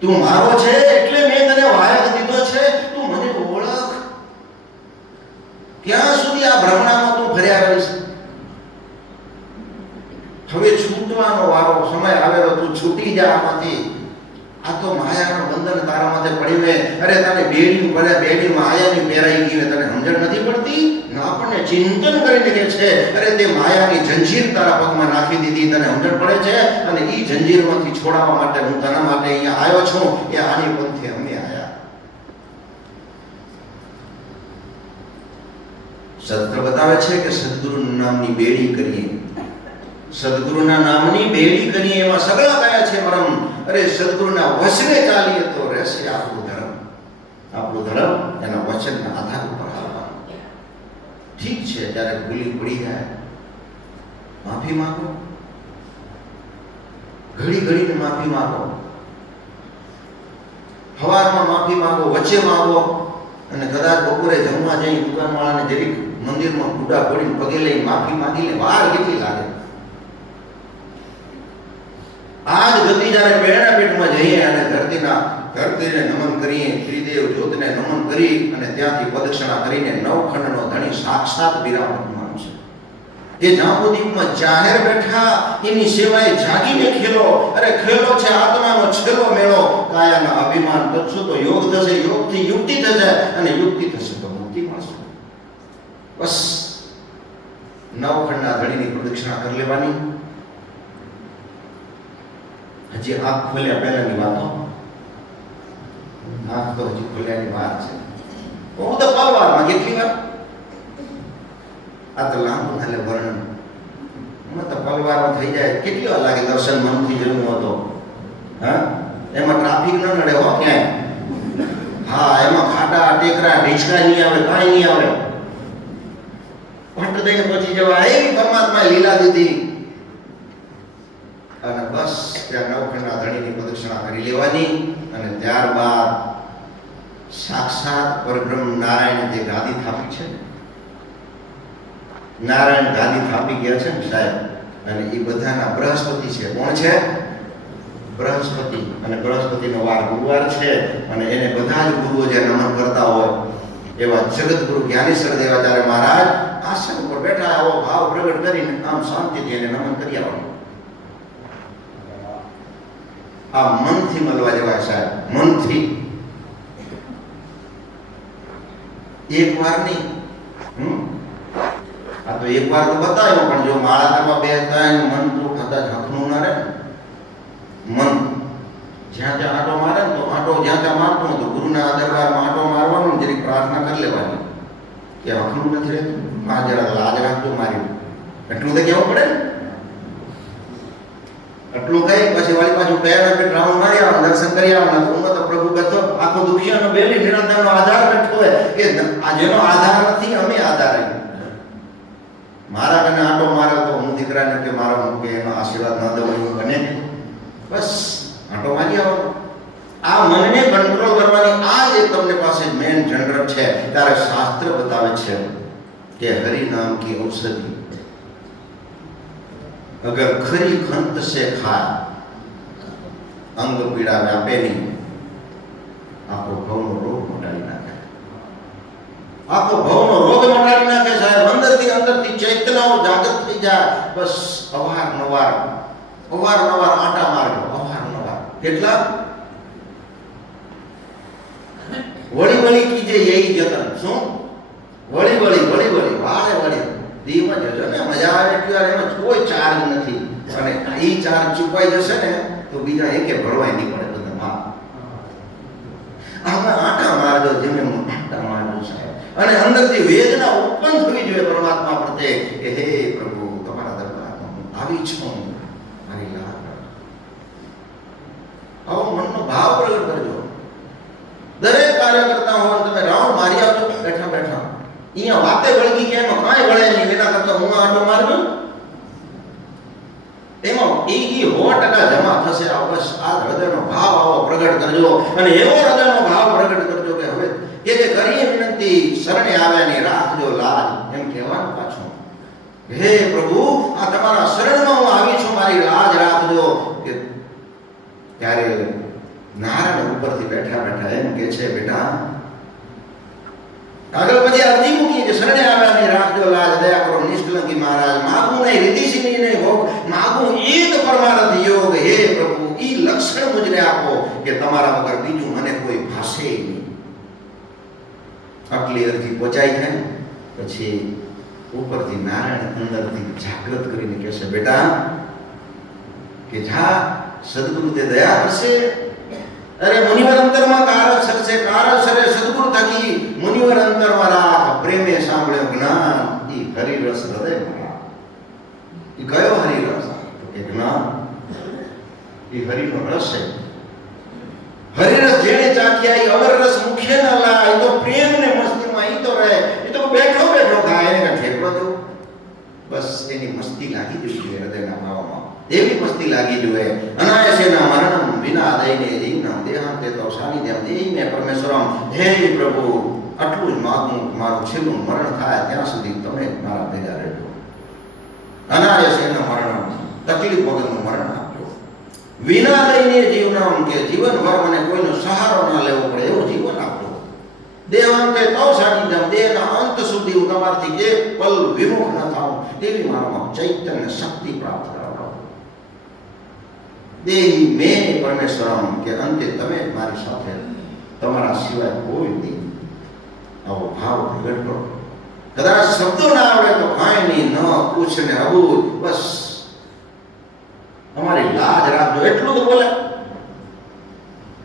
તું મારો છે એટલે મેં તને વાયક દીધો છે. તું મને ઓળખ. ક્યાં સુધી આ ભ્રમણામાં તું ફર્યા રહીશ? હવે છૂટવાનો વારો સમય આવેલો. તું છૂટી જા આમાંથી. આ તો માયાનું બંધન તારા માથે પડ્યું છે. અરે તને બેડી પડે, બેડી માયાની પહેરાઈ ગઈ, તને સમજણ નથી પડતી. આપણને ચિંતન કરીને કે છે અરે તે માયાની જંજીર તારા પગમાં નાખી દીધી, તને સમજણ પડે છે? અને એ જંજીરમાંથી છોડાવવા માટે હું તના માટે અહીંયા આવ્યો છું. એ આની પંથે અમે આવ્યા. શાસ્ત્ર બતાવે છે કે સદગુરુ નામની બેડી કરીએ, સદગુરુના નામની બેડી કરીએ. એમાં સગળા કયા છે પરમ? અરે સદગુરુના વચને ચાલીએ તો રહેશે આપણું ધર્મ. આપણું ધર્મ એના વચનના આધાર ઉપર હાલવાનું. ઠીક છે, જ્યારે ભૂલી પડી જાય માફી માંગો. ઘડી ઘડીને માફી માંગો. સવારમાં માફી માંગો, વચ્ચે માંગો, અને કદાચ બપોરે જમવા જઈ દુકાનવાળાને જરીક મંદિરમાં ગુડા પડીને પગે લઈ માફી માંગી લે. વાર કેટલી લાગે? આજ ગતિ જ્યારે પેણા પેટમાં જઈએ અને ધરતીને નમન કરીએ, ત્રિદેવ જ્યોતને નમન કરી અને ત્યાંથી પ્રદક્ષિણા કરીને નવખંડનો ધણી સાક્ષાત બિરાજમાન છે. એ જાંબુદીપમાં જાહેર બેઠા એની સેવાએ જાગીને ખેલો. અરે ખેલો છે આત્માનો છેલ્લો મેળો. કાયાના અભિમાન કરશો તો યોગ થશે, યોગથી યુક્તિ થશે, અને યુક્તિ થશે તો મુક્તિ મળશે. બસ નવખંડના ધણીની પ્રદક્ષિણા કરી લેવાની. હજી આંખ ખોલ્યા પહેલાની વાતો. આંખ તો હજી ખોલ્યાની વાત છે. હું તો પરવારમાં કેટલી વાર આ તો લાંબુ હાલે વર્ણન. હું તો પરવારમાં થઈ જાય કેટલી વાર લાગે દર્શન મનથી જવું હતો. હા, એમાં ટ્રાફિક ન નડે હો ક્યાંય. હા, એમાં ખાડા ટેકરા ઢીચકા નહીં આવે, કાંઈ નહીં આવે. પટ દઈને પહોંચી જવા એવી પરમાત્માએ લીલા દીધી. અને બસ ત્યાં નવખંડના ધણીની પ્રદક્ષિણા કરી લેવાની. અને ત્યારબાદ સાક્ષાત પરબ્રહ્મ નારાયણ જે ગાદી થાપી છે, નારાયણ ગાદી થાપી ગયા છે ને સાહેબ, અને એ બધાના બૃહસ્પતિ છે. કોણ છે? બૃહસ્પતિ. અને બૃહસ્પતિનો વાર ગુરુવાર છે. અને એને બધા જ ગુરુઓ જે નમન કરતા હોય એવા જગતગુરુ જ્ઞાનેશ્વર દેવાચાર્ય મહારાજ આસન પર બેઠા આવો ભાવ પ્રગટ કરીને આમ શાંતિથી એને નમન કરી આવવાનું. આ મનથી મળવા જેવા સાહેબ, મનથી. એક વાર નહીં. આ તો એક વાર તો બતાવ્યો, પણ જો માળામાં બેસતા મન તો કદાચ હકનું ના રહે. મન જ્યાં ત્યાં આટો મારે ને તો આટો જ્યાં ત્યાં મારતો તો ગુરુના દરબારમાં આટો મારવાનો, જરીક પ્રાર્થના કરી લેવાની કે હકનું નથી રહેતું, આ જરા લાજ રાખજો મારી. એટલું તો કેવું પડે ને. એટલું કઈ પછી વાળી પાછું પેર રાઉન્ડ મારી આવવાનું, દર્શન કરી આવવાના. હું તો પ્રભુ બેઠો આખો દુખિયાનો બેલી નિરંતરનો આધાર બેઠો હોય કે આ જેનો આધાર નથી અમે આધાર આવી. મારા કને આટો મારે તો હું દીકરાને કે મારા હું કે એનો આશીર્વાદ ન દઉં એવું બને. બસ આટો મારી આવવાનો. આ મનને કંટ્રોલ કરવાની આ જે તમને પાસે મેન જનરલ છે. ત્યારે શાસ્ત્ર બતાવે છે કે હરિ નામ કી ઔષધિ અગર ખરી ખંત સે ખાય અંગ પીડા વ્યાપે નહીં, આખો ભવનો રોગ મટાડી નાખે. આખો ભવનો રોગ મટાડી નાખે સાહેબ. અંદરથી ચૈતન્યઓ જાગૃત થઈ જાય. બસ અવારનવાર આટા મારજો, અવારનવાર. કેટલા વળી કીજે યહી જતન. શું વળી વાળે વળી દીમાં જજો ને. મજા આવે એટલી વાર. એમાં કોઈ ચાર્જ નથી. અને એ ચાર્જ ચૂકવાઈ જશે ને તો બીજા એકે ભરવાય નહીં પડે. બધા આમાં આટા મારજો, જેને આટા મારજો સાહેબ. અને અંદરથી વેદના ઉત્પન્ન થવી જોઈએ પરમાત્મા પ્રત્યે કે હે પ્રભુ, તમારા દરબારમાં હું આવી છું, મારી લાજ. આવો મનનો ભાવ પ્રગટ કરજો. દરેક કાર્ય કરતા હોય તમે રાઉન્ડ મારી આવજો બેઠા બેઠા. અહીંયા વાતે વળગી ગયા એમાં કાંઈ વળે નહીં. એના કરતા હું આટો મારજો, એમાં એ 100% જમા થશે. આ બસ આ હૃદયનો ભાવ આવો પ્રગટ કરજો. અને એવો હૃદયનો ભાવ પ્રગટ કરજો કે હવે કે જે કરીએ વિનંતી શરણે આવ્યાની રાખજો લાજ. એમ કહેવાનું પાછું, હે પ્રભુ, આ તમારા શરણમાં હું આવી છું, મારી લાજ રાખજો. કે ત્યારે નારાયણ ઉપરથી બેઠા એમ કે છે, બેટા આગળ પછી અરજી મૂકી કે શરણે આવ્યાની રાખજો લાજ, દયા કરો નિષ્કલંકી મહારાજ. માગું નહીં રીતિશીની નહીં ભોગ, માગું એક પરમાર્થ યોગ. હે પ્રભુ, ઈ લક્ષણ મુજને આપો કે તમારા વગર બીજું મને કોઈ ભાષે નહીં. આટલી અરજી પહોંચાઈ જાય પછી ઉપરથી નારાયણ અંદરથી જાગૃત કરીને કહેશે, બેટા કે જા સદગુરુ તે દયા કરશે. અરે મુનિવર અંતરમાં કારણ સરસે, કારણ સરે સદગુરુ થકી મુનિવર અંતરમાં રાખ. પ્રેમે સાંભળ્યો જ્ઞાન, ઈ હરિરસ હૃદયમાં. ઈ કયો હરિરસ? કે જ્ઞાન. ઈ હરિનો રસ છે. હરિરસ જેને ચાખ્યા ઈ અમર રસ મુખે ન લાય. તો પ્રેમ ને મસ્તીમાં ઈ તો રહે. ઈ તો બેઠો ખાય, એને કાંઈ ઠેકડો દેવો. બસ એની મસ્તી લાગી જવી જોઈએ હૃદયના ભાવમાં. એવી મસ્તી લાગી જોઈએ. અનાયસેના મરણમ વિના દઈને જીવના દેહાંતે તો સાનિધ્યમ દેહીને પરમેશ્વરમ. હે પ્રભુ, આટલું જ માગું, મારું છેલ્લું મરણ થાય ત્યાં સુધી તમે મારા ભેગા રહેજો. અનાયસેના મરણમ, તકલીફ વગરનું મરણ આપજો. વિના દઈને જીવનમ, કે જીવનભર મને કોઈનો સહારો ના લેવો પડે એવું જીવન આપજો. દેહાંતે તો સાનિધ્યમ, દેહના અંત સુધી હું તમારાથી એક પલ વિમુખ ન થાઉં તેવી મારામાં ચૈતન્ય શક્તિ પ્રાપ્ત કરાવો. દેહી મેં પરમેશ્વરમ, કે અંતે તમે મારી સાથે, તમારા સિવાય કોઈ નહીં. આવો ભાવ પ્રગટ કરો. કદાચ શબ્દો ના આવડે તો કાંઈ નહીં, ન પૂછ ને અબૂજ, બસ અમારી લાજ રાખજો. એટલું તો બોલે,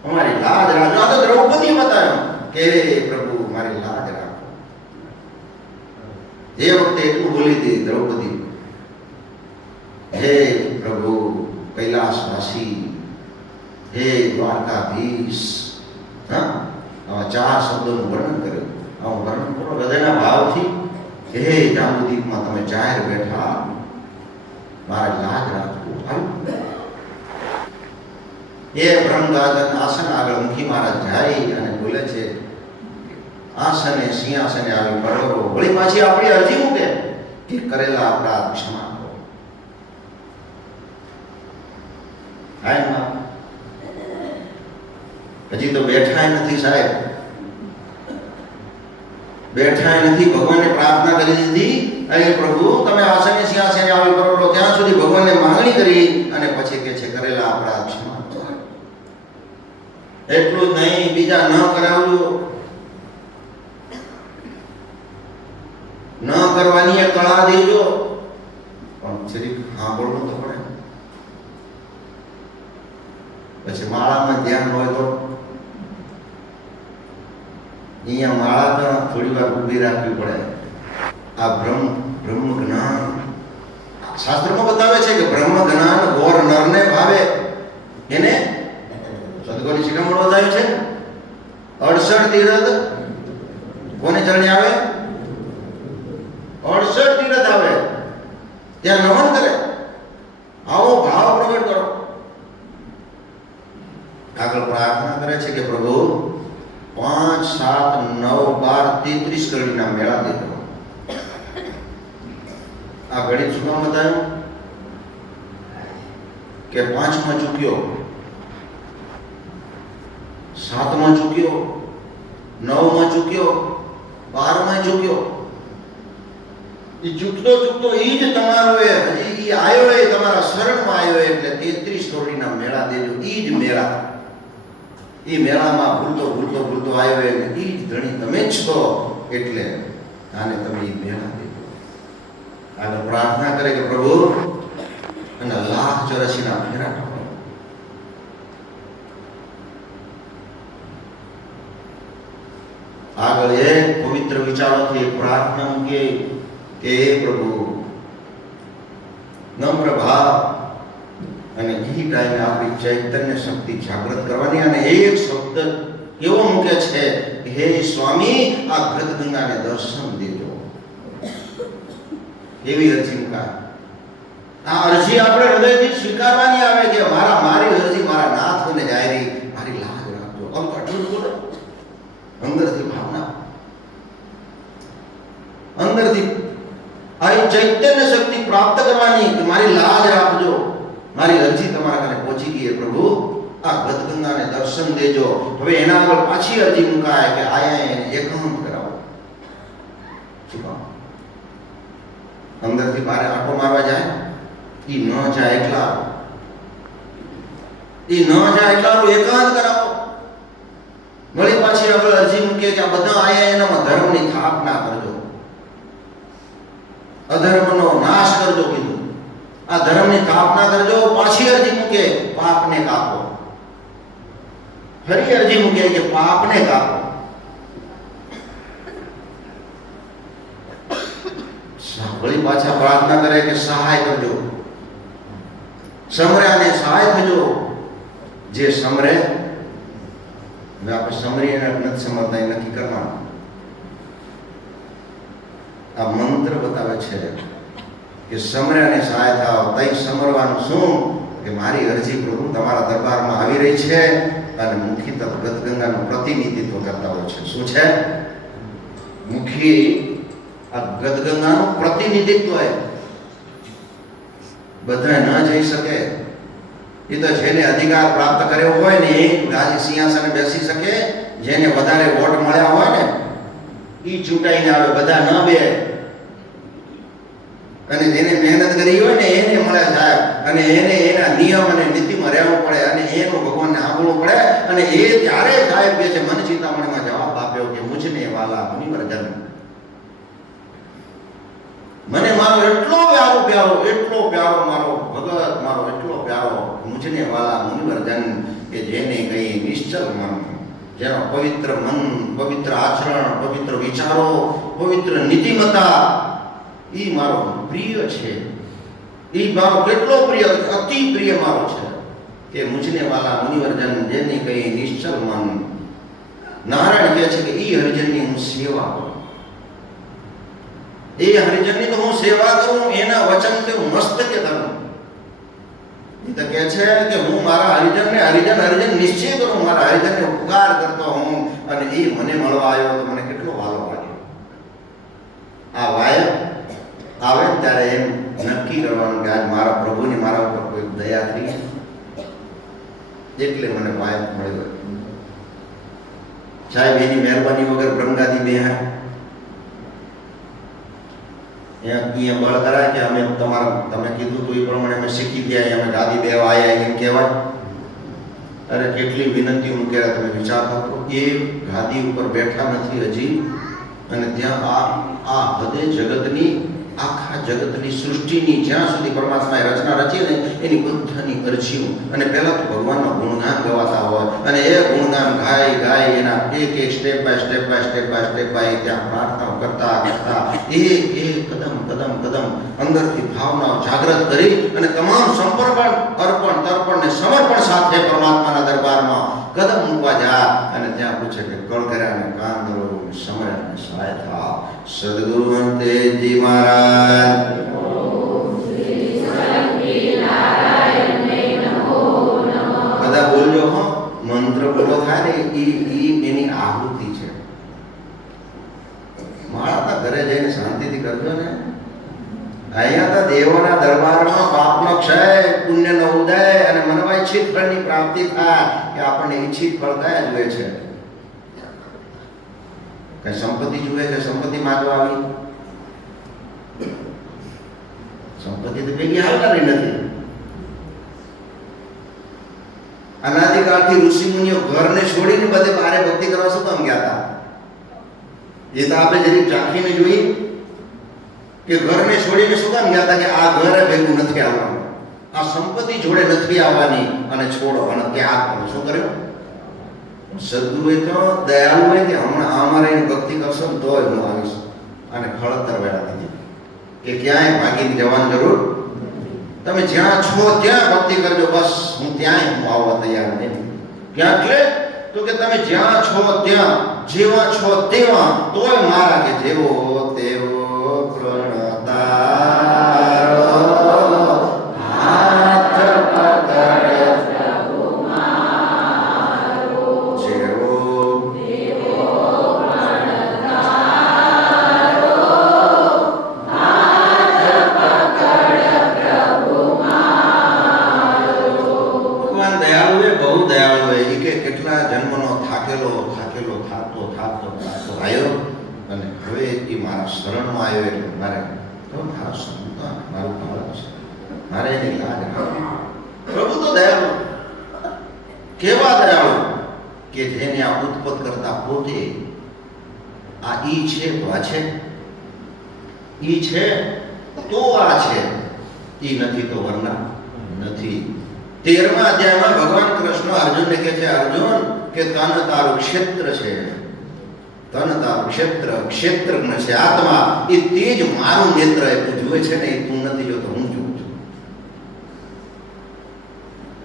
અમારી લાજ રાખજો. આ તો દ્રૌપદી બતાવ્યો કે પ્રભુ મારી લાજ રાખો. જે વખતે એટલું બોલી હતી દ્રૌપદી, હે પ્રભુ કૈલાસવાસી, હે દ્વારકાધીશ. આવા 4 શબ્દોનું વર્ણન કર્યું. આવું વર્ણન કરો હૃદયના ભાવથી. હે જાંબુદીપમાં તમે જાહેર બેઠા, મારા લાજ રાખો. એ બ્રહ્મગાજન આસન આગળ મુખી મહારાજ જાય અને બોલે છે, આસને સિંહાસને આવી પડો. વળી પાછી આપણી અરજી મૂકે કે કરેલા અપરાધ ક્ષમા કરો. હાય હજી તો બેઠા નથી સાહેબ, બેઠા નથી. ભગવાનને પ્રાર્થના કરી દીધી, અરે પ્રભુ તમે આસને સિંહાસને આવી પરોડો, ત્યાં સુધી ભગવાનને માંગણી કરી અને પછી કે છે કરેલા અપરાધ ક્ષમા કરો. એટલું જ નહીં, બીજા ન કરાવજો, ન કરવાની એ કળા દેજો, પણ જરીક સાંભળવું તો પડે. પછી માળામાં ધ્યાન હોય તો અહીંયા માળા તો થોડી વાર ઊભી રાખવી પડે. આ બ્રહ્મ જ્ઞાન શાસ્ત્રમાં બતાવે છે કે બ્રહ્મ જ્ઞાન ગોર નરને ભાવે, એને સદગુરુની શિખામણ બતાવી છે. 68 તીરથ કોને ચરણે આવે? 68 તીરથ આવે, ત્યાં નમન કરે, આવો ભાવ પ્રગટ કરો. આગળ પ્રાર્થના કરે છે કે પ્રભુ 5, 7, 9, 12, 33 ઘડીના મેળા દેજો. આ ગણિત શું કામ બતાવ્યું કે 5માં ચૂક્યો, 7માં ચૂક્યો, 9માં ચૂક્યો, 12માં ચૂક્યો. એ ચૂકતો એ જ તમારો હજી આવ્યો એ તમારા શરણમાં આવ્યો એટલે 33 કરોડીના મેળા દેજો. એ જ મેળા, એ મેળામાં ભૂલતો આવ્યો એટલે એ જ ધણી તમે જ છો એટલે આને તમે એ મેળા દેજો. આગળ પ્રાર્થના કરે કે પ્રભુ અને 1,84,ના ફેરા ટાળો. આગળ એક પવિત્ર વિચારોથી પ્રાર્થના મૂકે કે પ્રભુ નમ્ર ભાવ અને એ ટાઈમે આપણી ચૈતન્ય શક્તિ જાગૃત કરવાની. અને એક શબ્દ એવો મૂકે છે કે હે સ્વામી આ ગૃતગંગાને દર્શન દેજો. એવી અરજી મુકાય. આ અરજી આપણે હૃદયથી સ્વીકારવાની આવે કે મારી અરજી મારા નાથને જાયરી, મારી લાજ રાખજો. આમ કઠોર બોલો, અંદરથી ભાવના, અંદરથી આ ચૈતન્ય શક્તિ પ્રાપ્ત કરવાની કે મારી લાજ રાખજો, મારી અરજી તમારા ઘરે પહોંચી ગઈ પ્રભુ, આ ગદગંગાને દર્શન દેજો. હવે એના આગળ પાછી અરજી મુકાય કે આયા એને એકાંત કરાવો. શું કામ? અંદરથી બારે આંટો મારવા જાય, ઈ ન જાય એકલા, એકાંત કરાવો. વળી પાછી આગળ અરજી મૂકે કે આ બધા આયા એનામાં ધર્મની થાપ ના કરજો, અધર્મનો નાશ કરજો કીધું. આ ધર્મની સ્થાપના કરજો. પાછી અરજી મૂકે પાપને કાપો. ફરી અરજી મૂકે કે પાપને કાપો. વળી પાછા પ્રાર્થના કરે કે સહાય કરજો, સમર્યાને સહાય થજો. જે સમરે આપણે સમરીએ નથી સમરતા એ નક્કી કરવાનું. આ મંત્ર બતાવે છે કે સમર્યાને સહાય થાવ. તઈ સમરવાનું શું કે મારી અરજી પ્રભુ તમારા દરબારમાં આવી રહી છે અને મુખી તપ ગદગંગાનું પ્રતિનિધિત્વ કરતા હોય છે. શું છે? મુખી આ ગદગંગાનું પ્રતિનિધિત્વ હોય. બધા ન જઈ શકે, એ તો જેને અધિકાર પ્રાપ્ત કર્યો હોય ને એ રાજ સિંહાસને બેસી શકે. જેને વધારે વોટ મળ્યા હોય ને એ ચૂંટાઈને આવે, બધા ન બે. અને જેને મહેનત કરી હોય ને એને મળે સાહેબ, અને એને એના નિયમ અને નીતિમાં રહેવું પડે અને એનું ભગવાનને સાંભળવું પડે. અને એ ત્યારે સાહેબ કે છે મન ચિંતામણીમાં જવાબ આપ્યો કે મુજને વાલા મુનિવર જન, મને મારો એટલો પ્યારો મારો ભગત, મારો એટલો પ્યારો મુજને વાલા મુનિવર જન કે જેને કઈ નિશ્ચલ મન, જેનો પવિત્ર મન, પવિત્ર આચરણ, પવિત્ર વિચારો, પવિત્ર નીતિમત્તા, ઈ મારો પ્રિય છે. ઈ મારો કેટલો પ્રિય, અતિ પ્રિય મારો છે કે મુજને વાલા મુનિવર્જન જેની કઈ નિશ્ચલ મન. નારાયણ કહે છે કે ઈ હરિજનની હું સેવા કરું, એ હરિજનની તો હું સેવા કરું, એના વચન તે હું મસ્તકે ધરું. એ તો કહે છે કે હું મારા હરિજન નિશ્ચય કરું, મારા હરિજનને ઉપકાર કરતો હું, અને એ મને મળવા આવ્યો તો મને કેટલો વાલો લાગ્યો. આ વાયર આવે ત્યારે એમ નક્કી કરવાનું કે આજ મારા પ્રભુની મારા ઉપર કોઈ દયા થઈ, એટલે મને વાયક મળ્યો. સાહેબ એની મહેરબાની વગર બ્રહ્મગાદી બે અહીંયા બળ કરાય કે અમે તમે કીધું તો એ પ્રમાણે અમે શીખી ગયા, અમે ગાદી દેવા આવ્યા એમ કહેવાય? અરે કેટલી વિનંતી હું કહેવાય, તમે વિચાર કરો. એ ગાદી ઉપર બેઠા નથી હજી, અને ત્યાં આ હદે જગતની, આખા જગતની સૃષ્ટિની જ્યાં સુધી પરમાત્માએ રચના રચી ને એની બધાની અરજીઓ, અને પહેલા તો ભગવાનનો ગુણગાન ગવાતા હોય, અને એ ગુણગાન ગાય એના એક સ્ટેપ બાય સ્ટેપ ત્યાં પ્રાર્થના કરતા એક કદમ અંદરથી ભાવનાઓ જાગૃત કરી અને તમામ અર્પણ તર્પણ ને સમર્પણ સાથે પરમાત્માના દરબારમાં કદમ મૂકવા જા, અને ત્યાં પૂછે કે કળ કર્યા ને કાન દળો સમય અને સહાય થા. સદગુરુ અંતેજી મહારાજ બધા બોલજો હો. મંત્ર બોલો થાય ને એની આહુતિ છે. મારા ઘરે જઈને શાંતિથી કરજો ને. અહીંયા તો દેવોના દરબારમાં પાપનો ક્ષય, પુણ્યનો ઉદય અને મનવા ઈચ્છિત ફળની પ્રાપ્તિ થાય, કે આપણને ઈચ્છિત ફળ કયા જોઈએ છે? કઈ સંપત્તિ જોઈએ છે? સંપત્તિ માંગવા આવી? સંપત્તિ તો ભેગી હાલવાની નથી. અનાદિકાળથી ઋષિ મુનિઓ ઘરને છોડીને બધે બારે ભક્તિ કરવા શું કામ ગયા હતા? એ તો આપણે જરી ચાખીને જોઈએ કે ઘરને છોડીને શું કામ ગયા હતા? કે આ ઘરે ભેગું નથી આવવાનું, આ સંપત્તિ જોડે નથી આવવાની, અને છોડો અને ત્યાગ કરો. શું કર્યું? સદગુરુએ તો દયાળુ હોય કે હમણાં અમારે એની ભક્તિ કરશો ને તોય હું આવીશ, અને ખળતર વેળા દીધી કે ક્યાંય ભાગીને જવાની જરૂર. તમે જ્યાં છો ત્યાં ભક્તિ કરજો, બસ હું ત્યાંય હું આવવા તૈયાર નહીં. ક્યાં એટલે તો કે તમે જ્યાં છો ત્યાં, જેવા છો તેવા, તોય મારા કે જેવો તેવો પ્રણતારો હાથ પકડ પ્રભુ મારો, જેવો તેવો પ્રણતારો હાથ પકડ પ્રભુ મારો. ભગવાન દયાળુ એ બહુ દયાળુ એ કે કેટલા જન્મનો થાકેલો થાતો આવ્યો, અને હવે એ મારા શરણમાં આવ્યો, એટલે મારે તો મારા સંતાન, મારું બાળક છે, મારે એની લાજ રાખવી. પ્રભુ તો દયાળુ, કેવા દયાળુ કે જેને આ ઉત્પત્ત કરતા પોતે આ ઈ છે તો આ છે, ઈ છે તો આ છે, ઈ નથી તો વરના નથી. 13મા અધ્યાયમાં ભગવાન કૃષ્ણ અર્જુનને કહે છે, અર્જુન કે તન તારું ક્ષેત્ર છે, તન તારું ક્ષેત્રજ્ઞ છે આત્મા, એ તેજ મારું નેત્ર એ તું જુએ છે ને, એ તું નથી જોતો, હું જોઉં છું.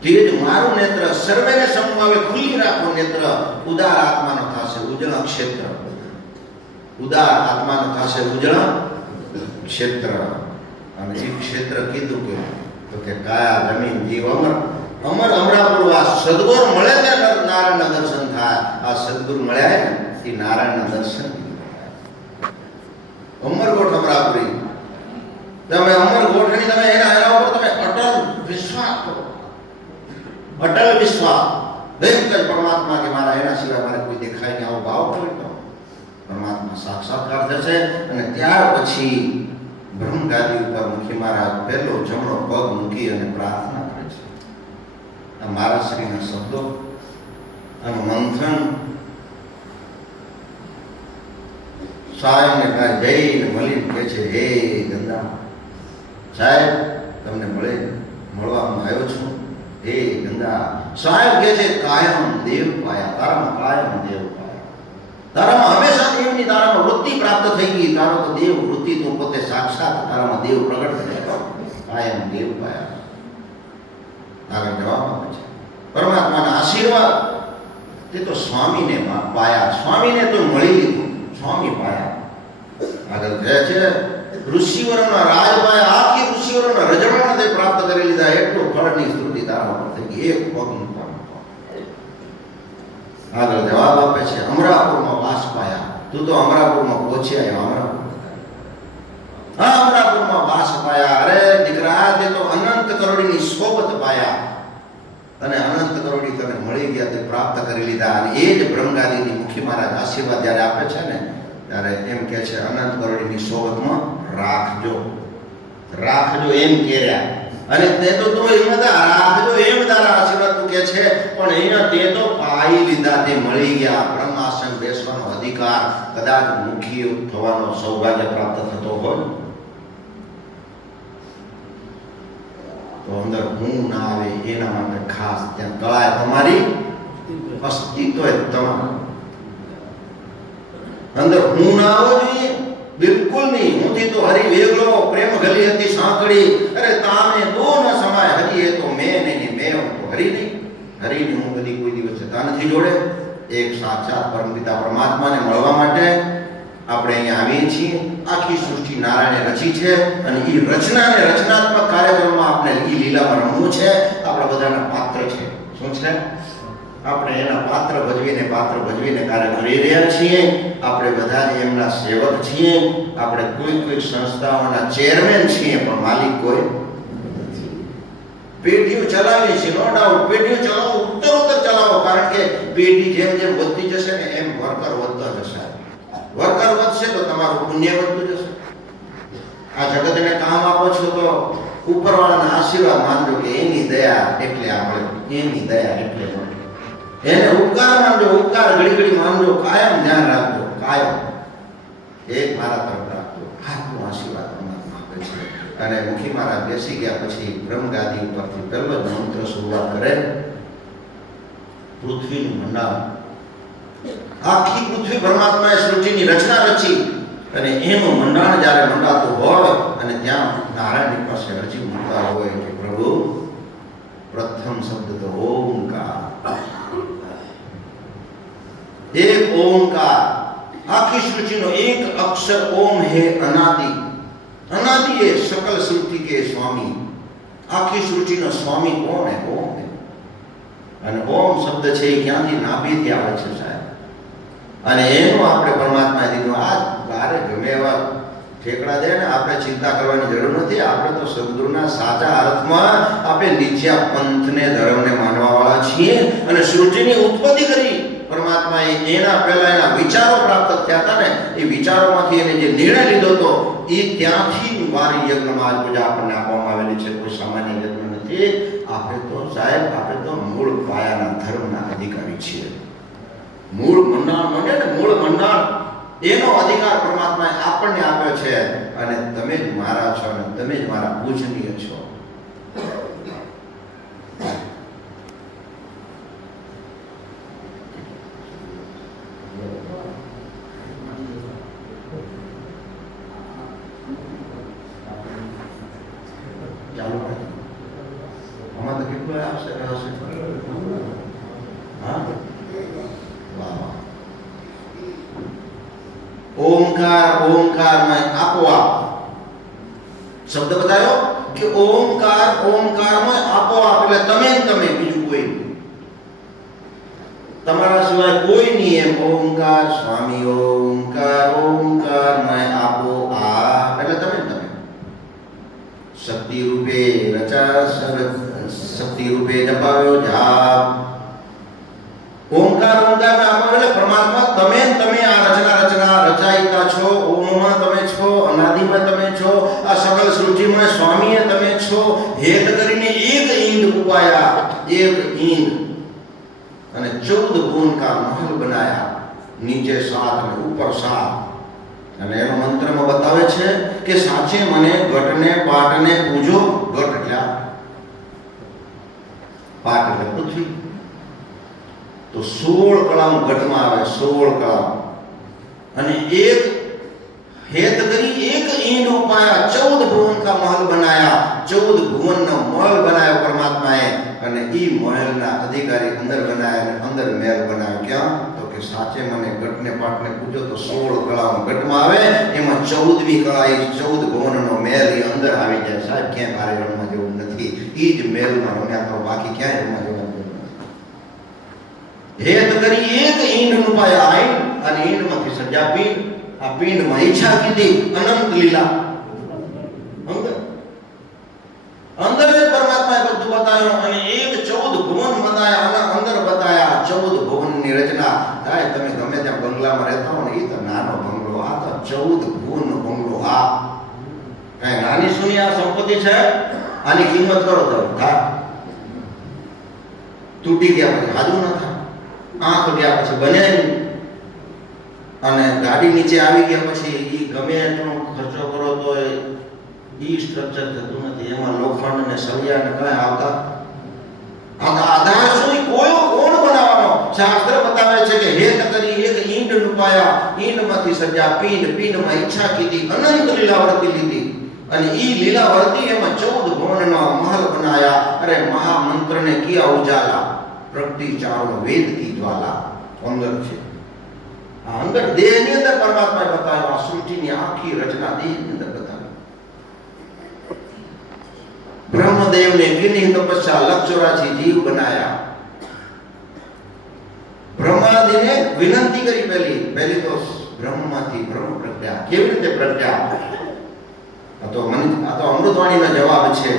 તેજ મારું નેત્ર સર્વેને સમભાવે ખુલ્લી રાખો નેત્ર, ઉદાર આત્માનો થશે ઉજળ ક્ષેત્ર, ઉદાર આત્માનો થશે ઉજળ ક્ષેત્ર. અને એ ક્ષેત્ર કીધું કે કાયા જમીન જીવ અમર અમરાપુર. આ સદગુરુ મળે ત્યાં નારાયણના દર્શન થાય. આ સદગુરુ મળ્યા ને એ નારાયણના દર્શન. અમરકોટ અમરાપુરી, તમે અમરકોટની તમે એના ઉપર તમે અટલ વિશ્વાસ કરો, અટલ વિશ્વાસ. એક જ પરમાત્મા કે મારા એના સિવાય મારે કોઈ દેખાય નહીં, આવો ભાવ કરતો પરમાત્મા સાક્ષાત્કાર થશે. અને ત્યાર પછી બ્રહ્મગાદી ઉપર મુખી મહારાજ પહેલો જમણો પગ મૂકી અને પ્રાર્થના કરે છે. આ મારા શ્રીના શબ્દો અને મંથન સાહેબને કાંઈ જઈને મળીને કહે છે, હે ગંગા સાહેબ તમને મળવામાં આવ્યો છું. હે ગંગા સાહેબ કહે છે, કાયમ દેવ પાયા, તારામાં કાયમ દેવ પાયા, તારામાં હંમેશા દેવની તારામાં વૃત્તિ પ્રાપ્ત થઈ ગઈ. તારો તો દેવ વૃત્તિ તું પોતે સાક્ષાત, તારામાં દેવ પ્રગટ થયો, કાયમ દેવ પાયા. આગળ જવાબ આપે છે, પરમાત્માના આશીર્વાદ તે તો સ્વામીને પાયા, સ્વામીને તો મળી લીધું, સ્વામી પાયા. આગળ કહે છે, ઋષિવરોના રાજ પાયા, આખી ઋષિવરોના રજવાડા તે પ્રાપ્ત કરી લીધા, એટલું ફળની સ્તુતિ તારા પર થઈ ગઈ, એક પગ મૂકવાનો. આગળ જવાબ આપે છે, અમરાપુરમાં વાસ પાયા, તું તો અમરાપુરમાં પહોંચી આવ્યો, અમરાપુરમાં વાસ પાયા. અરે દીકરા તે તો અનંત કરોડીની સોબત પાયા, અને અનંત કરોડી મળી ગયા તે પ્રાપ્ત કરી લીધા. અને એ જ બ્રહ્મગાદીની મુખી મહારાજ આશીર્વાદ જ્યારે આપે છે ને ત્યારે એમ કહે છે અનંત કરોડીની સોબતમાં રાખજો એમ કર્યા. અને તે તો તું એમાં રાખજો એમ તારા આશીર્વાદ તું કે છે, પણ અહીંયા તે તો પાઈ લીધા, તે મળી ગયા. બ્રહ્માસન બેસવાનો અધિકાર કદાચ મુખી થવાનો સૌભાગ્ય પ્રાપ્ત થતો હોય તો અંદર હું ના આવે એના માટે ખાસ ત્યાં કળાય તમારી અસ્તિત્વ તમારું અંદર હું ના આવવો જોઈએ, બિલકુલ નહીં. હુંથી તો હરી વેગળો પ્રેમ ગલી હતી સાંકળી, અરે તામે દો ન સમાય હરી એ તો મેં નહીં, મેં હું તો હરી નહીં. હરીની હું કદી કોઈ દિવસ જતા નથી જોડે. એક સાક્ષાત પરમપિતા પરમાત્માને મળવા માટે આપણે અહીંયા આવીએ છીએ. આખી સૃષ્ટિ નારાયણે રચી છે અને એ રચનાને રચનાત્મક કાર્યક્રમમાં આપણે એ લીલામાં રમવું છે. આપણા બધાના પાત્ર છે. શું છે? આપણે એના પાત્ર ભજવીને કાર્ય કરી રહ્યા છીએ. આપણે બધા એમના સેવક છીએ. આપણે કોઈ સંસ્થાઓના ચેરમેન છીએ, પણ માલિક કોઈ પેઢીઓ ચલાવી છે. નો ડાઉટ પેઢીઓ ચલાવો, ઉત્તરોત્તર ચલાવો, કારણ કે પેઢી જેમ જેમ વધતી જશે ને એમ વર્કર વધતા જશે. વર્કર વધશે તો તમારું પુણ્ય વધતું જશે. આ જગતને કામ આપો છો તો ઉપરવાળાના આશીર્વાદ માનજો કે એની દયા એટલે આપણે, એની દયા એટલે એને ઉપકાર માનજો, ઉપકાર ઘડી માનજો, કાયમ ધ્યાન રાખજો, કાયમ એક મારા તરફ રાખજો. આટલો આશીર્વાદ પરમાત્મા આપે છે. અને મુખી મહારાજ બેસી ગયા પછી બ્રહ્મગાદી ઉપરથી પહેલો જ મંત્ર શરૂઆત કરે, પૃથ્વીનું મંડાણ. આખી પૃથ્વી પરમાત્માએ સૃષ્ટિની રચના રચી અને એનું મંડાણ જ્યારે મંડાતું હોય અને ત્યાં નારાયણની પાસે અરજી મૂકતા હોય કે પ્રભુ પ્રથમ શબ્દ તો ઓમકાર, એક ઓમકાર. આખી સૃષ્ટિનો એક અક્ષર ઓમ હે અનાદિ. અનાદિ એ સકલ સૃષ્ટિ કે સ્વામી. આખી સૃષ્ટિનો સ્વામી કોણ હે? ઓમ હે. અને ઓમ શબ્દ છે એ ક્યાંથી? નાભીથી આવે છે સાહેબ. અને એનું આપણે પરમાત્માએ દીધું. આ બારે ગમે એવા ઠેકડા દે ને આપણે ચિંતા કરવાની જરૂર નથી. આપણે તો સદગુરુના સાચા અર્થમાં આપણે નીચા પંથને ધર્મને માનવા વાળા છીએ. અને સૃષ્ટિની ઉત્પત્તિ કરી પરમાત્માએ એના પહેલા એના વિચારો પ્રાપ્ત થયા હતા ને એ વિચારોમાંથી એને જે નિર્ણય લીધો હતો એ ત્યાંથી વારી યજ્ઞમાં આજ પૂજા આપણને આપવામાં આવેલી છે. કોઈ સામાન્ય યજ્ઞ નથી. આપણે તો સાહેબ આપણે તો મૂળ પાયાના ધર્મના અધિકારી છીએ. મૂળ મંડાણ મને ને મૂળ મંડાણ એનો અધિકાર પરમાત્માએ આપણને આપ્યો છે. અને તમે જ મારા છો અને તમે જ મારા પૂજનીય છો. ચાલો આમાં તો કેટલું આવશે રહેશે. હા ઓમકારમય આપોઆપ શબ્દ બતાવ્યો કે ઓમકારમય આપોઆપ એટલે તમે બીજું કોઈ તમારા સિવાય કોઈ નહીં. એમ ઓમકાર સ્વામી ઓમકારમય આપોઆપ એટલે તમે શક્તિ રૂપે શક્તિ રૂપે જપાવ્યો જાપ. ઓમકાર માં આપો એટલે પરમાત્મા તમે આ રચના રચાયતા છો. ઓમમાં તમે છો, અનાદિમાં તમે છો, આ સકલ સૃષ્ટિમાં સ્વામીએ તમે છો. હેત કરીને એક ઈંદ ઉપાયા, એક ઈંદ અને 14 ગુણ કા મહલ બનાયા. નીચે 7 અને ઉપર 7. અને એનો મંત્રમાં બતાવે છે કે સાચે મને ઘટને પાટને પૂજો. ઘટ એટલે પાટ એટલે પૃથ્વી. તો 16 કળામ ઘટમાં આવે, 16 કળામ. અને એક હેત કરી એક ઈંડ ઉપાયા, 14 ભુવન કા મહલ બનાયા. 14 ભુવનનો મહલ બનાવ્યો પરમાત્માએ. અને ઈ મહેલના અધિકારી અંદર બનાવ્યા અને અંદર મહેલ બનાવ્યો. ક્યાં? તો કે સાચે મને ઘટને પાટને પૂજો. તો 16 કળામ ઘટમાં આવે, એમાં 14મી કળા એ 14 ભુવનનો મહેલ એ અંદર આવી જાય. સાહેબ ક્યાંય મારે રમવા જેવું નથી. ઈ જ મહેલમાં રમ્યા કરો, બાકી ક્યાંય રમવા જેવું નથી. હેત કરી એક ઈંડ ઉપાયા આઈ અને ઈંડમાંથી સજા પિંડ. આ પિંડમાં ઈચ્છા કીધી અનંત લીલા. અંદર જ પરમાત્માએ બધું બતાવ્યું અને એક 14 ભુવન બતાવ્યા અને અંદર બતાવ્યા બંગલામાં રહેતા હોય ને, એ તો નાનો બંગલો, આ તો 14 ભુવનનો બંગલો. આ કઈ નાની સુની આ સંપત્તિ છે? આની કિંમત કરો તો તૂટી ગયા પછી હાજુ ન થાય, આંખ ગયા પછી બને નહીં. અને ગાડી નીચે આવી ગયા પછી એ ગમે એટલો ખર્ચો કરો તો એ સ્ટ્રક્ચર થતું નથી. એમાં લોખંડ ને સળિયા ને કઈ આવતા આધાર શું કોણ બનાવવાનો? શાસ્ત્ર બતાવે છે કે હેત કરી એક ઈંડ નુપાયા, ઈંડમાંથી સર્જા પિંડ, પિંડમાં ઈચ્છા કીધી, અનંત લીલાવર્તી લીધી, અને ઈ લીલાવર્તી એમાં 14 ભવનનો મહલ બનાયા. અરે મહામંત્રને કિયા ઉજાલા, પ્રગતિ ચારો વેદ કી જ્વાલા. અંદર છે આ અંદર દેહની અંદર પરમાત્માએ બતાવ્યો. આ સૃષ્ટિની આખી રચના દેહની અંદર બતાવી. બ્રહ્મદેવને કિની તપસ્યા 184 જીવ બનાયા. બ્રહ્માદિને વિનંતી કરી પહેલી તો બ્રહ્મમાંથી બ્રહ્મ પ્રજ્ઞા. કેવી રીતે પ્રજ્ઞા? આ તો અમૃતવાણીનો જવાબ છે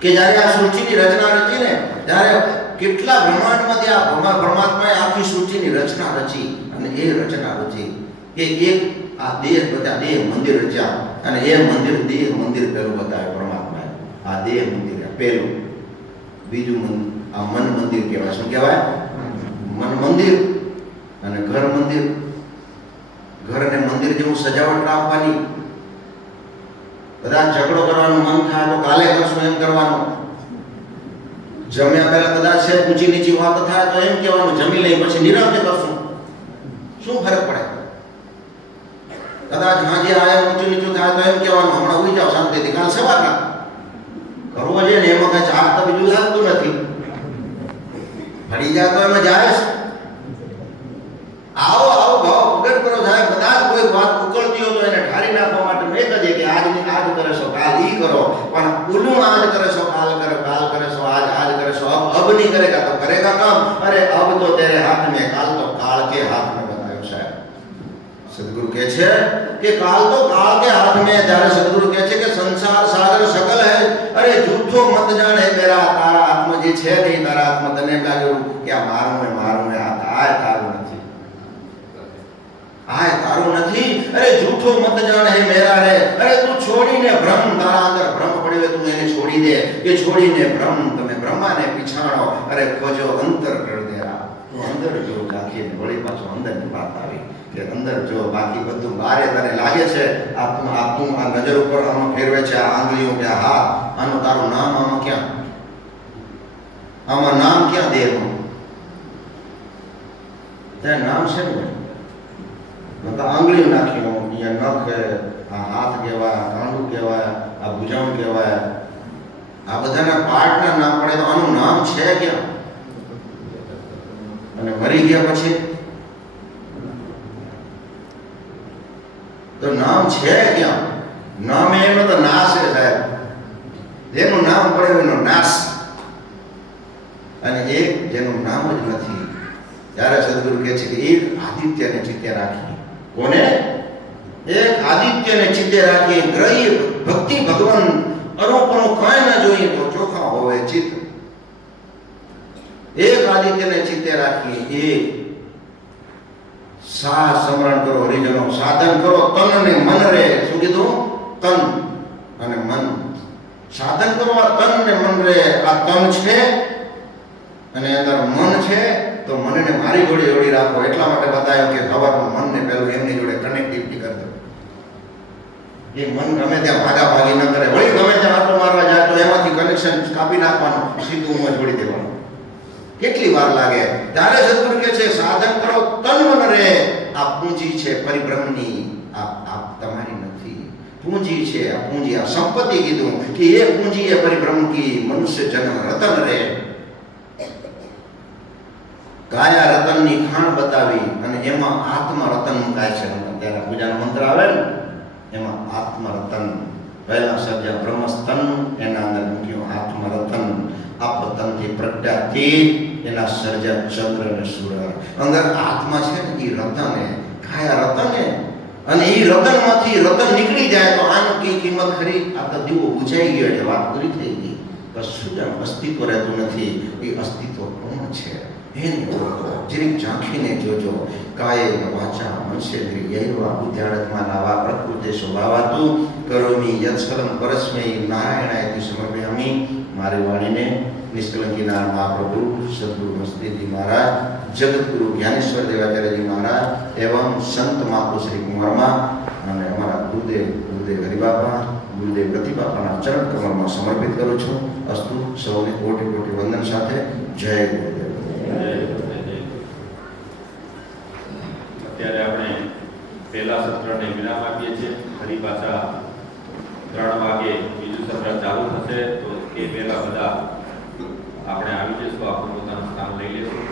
કે જ્યારે આ સૃષ્ટિની રચના રચી ને, ત્યારે કેટલા બ્રહ્માંડમાંથી આ પરમાત્માએ આખી સૃષ્ટિની રચના રચી. અને એ રચના રચી કે એક આ દેહ, બધા દેહ મંદિર રચ્યા. અને એ મંદિર દેહ મંદિર પહેલું બતાવ્યું પરમાત્માએ. આ દેહ મંદિર પહેલું. બીજું આ મન મંદિર કહેવાય. શું કહેવાય? મન મંદિર. અને ઘર મંદિર. ઘરને મંદિર જેવું સજાવટ રાખવાની. કદાચ ઝઘડો કરવાનું મન થાય તો કાલે કરશું એમ કરવાનું. જમ્યા પહેલા કદાચ છે ઊંચી નીચી વાત થાય તો એમ કહેવાનું જમી લઈ પછી નિરાંતે કરશું. શું ફરક પડે? કદાચ હાજે આયા ઊંચું નીચું થાય તો એમ કહેવાનું હમણાં ઉઈ જાવ શાંતિથી, કાલ સવારના કરવો છે ને. એમાં કઈ ચાર તો બીજું લાગતું નથી. ફરી જાય તો એમાં જાય. આવો ભાવ પ્રગટ કરો સાહેબ. કદાચ કોઈ વાત ઉકળતી હોય તો એને ઠારી નાખવા માટે મેં કહે કે આજ કરે છો, કાલ ઈ કરો. પણ ઉલું આજ કરે છો, કાલ કરે છો, આજ કરે છો. अब नहीं करेगा तो करेगा काम. अरे अब तो तेरे हाथ में, काल तो काल के हाथ में बतायो साहब. सदगुरु કહે છે કે કાલ તો કાલ के हाथ में. જ્યારે સદગુરુ કહે છે કે સંસાર સાગર सकल है. અરે જૂઠો મત જાણે મેરા, તારા આત્મા જે છે નહીં, તારા આત્મા તને લાગ્યું કે આ મારું હે, આ તારું નથી, આ તારું નથી. અરે જૂઠો મત જાણ હે મેરા રે. અરે તું છોડીને ભ્રમ, તારા અંદર ભ્રમ પડ્યો, તું એને છોડી દે. એ છોડીને ભ્રમ તમે બ્રહ્માને પીછાણો. અરે ખોજો અંતર કર દેરા. તું અંદર જો રાખીને વળી પાછો અંદરની વાત આવી કે અંદર જો. બાકી બધું બારે તને લાગે છે. તું આ નજર ઉપર આમાં ફેરવે છે, આ આંગળીઓ કે હાથ, આનું તારું નામ આમાં ક્યાં? આમાં નામ ક્યાં દેહનું? ત્યાં નામ છે ને. તો આંગળી નાખ્યો, અહીંયા નખ, આ હાથ કહેવાય, આ કાંડું કહેવાય, આ ભુજાણ કહેવાય. આ બધાના પાર્ટના નામ પડે તો આનું નામ છે ક્યાં? અને મરી ગયા પછી તો નામ છે ક્યાં? નામ એનો તો નાશ છે સાહેબ. જેનું નામ પડે એનો નાશ. અને એક જેનું નામ જ નથી. ત્યારે સદગુરુ કહે છે કે એક આદિત્યને ચિત્તે રાખી. કોને? એક આદિત્યને ચિત્તે રાખી. ગ્રહી ભક્તિ ભગવાન અરૂપનું કાંઈ ના જોઈએ તો ચોખા હોવે ચિત્ત. એક આદિત્યને ચિત્તે રાખી. એક સમરણ કરો, હરિજનો સાધન કરો, તન ને મન રે. શું કીધું? તન અને મન સાધન કરો. આ તન ને મન રે. આ તન છે અને અંદર મન છે. તો મનને મારી જોડે રાખો. એટલા માટે બતાવ્યો કે સવારમાં મનને પહેલું એમની જોડે કનેક્ટિવિટી કરજો. એ મન ગમે ત્યાં ભાગાભાગી ન કરે. વળી ગમે ત્યાં આટો મારવા જાય તો એમાંથી કનેક્શન કાપી નાખવાનું, સીધું ઉમાં જોડી દેવાનું. કેટલી વાર લાગે? ત્યારે સદગુરુ કહે છે સાધન કરો, તન મન રે. આ પૂંજી છે પરિબ્રહ્મની, આ તમારી નથી. પૂંજી છે આ પૂંજી, આ સંપત્તિ કીધું કે એ પૂંજી એ પરિબ્રહ્મ કી મનુષ્ય જન્મ રતન રે. કાયા રતનની ખાણ બતાવી અને એમાં આત્મા રતન મુકાય છે. ત્યારે પૂજાનો મંત્ર આવે ને એમાં આત્મા રતન. પહેલા સર્જા બ્રહ્મસ્તન, એના અંદર મૂક્યો આત્મા રતન. આપતનથી પ્રજ્ઞાથી એના સર્જા ચંદ્ર અને સૂર્ય. અંદર આત્મા છે ને એ રતન હે, કાયા રતન હે. અને એ રતનમાંથી રતન નીકળી જાય તો આનું કઈ કિંમત ખરી? આ તો દીવો બુઝાઈ ગયો એટલે વાત પૂરી થઈ ગઈ. કશું જ અસ્તિત્વ રહેતું નથી. એ અસ્તિત્વ કોણ છે? એની ઓળખો જરીક ઝાંખીને જોજો. કાયેન વાચા મનસેન્દ્રિયૈર્વા બુદ્ધ્યાત્માનાવા પ્રકૃતે સ્વભાવાતુ કરોમિ યત્સકલં પરસ્મૈ નારાયણાય સમર્પયામિ. મારી વાણીને નિષ્કલંકીના મહાપ્રભુ સદગુરુ મસ્તીજી મહારાજ, જગતગુરુ જ્ઞાનેશ્વર દેવાચાર્યજી મહારાજ એવં સંત મહાપુ શ્રી કુંવરમાં અને અમારા ગુરુદેવ હરિબાપા, ગુરુદેવ પ્રતિબાપાના ચરણ કમળમાં સમર્પિત કરું છું. અસ્તુ. સૌને કોટી કોટી વંદન સાથે જય ગુરુદેવ. અત્યારે આપણે પહેલા સત્રને વિરામ આપીએ છીએ. ફરી પાછા 3 વાગે બીજું સત્ર ચાલુ થશે. તો એ પહેલા બધા આપણે આવી જઈશું, આપણું પોતાનું સ્થાન લઈ લઈશું.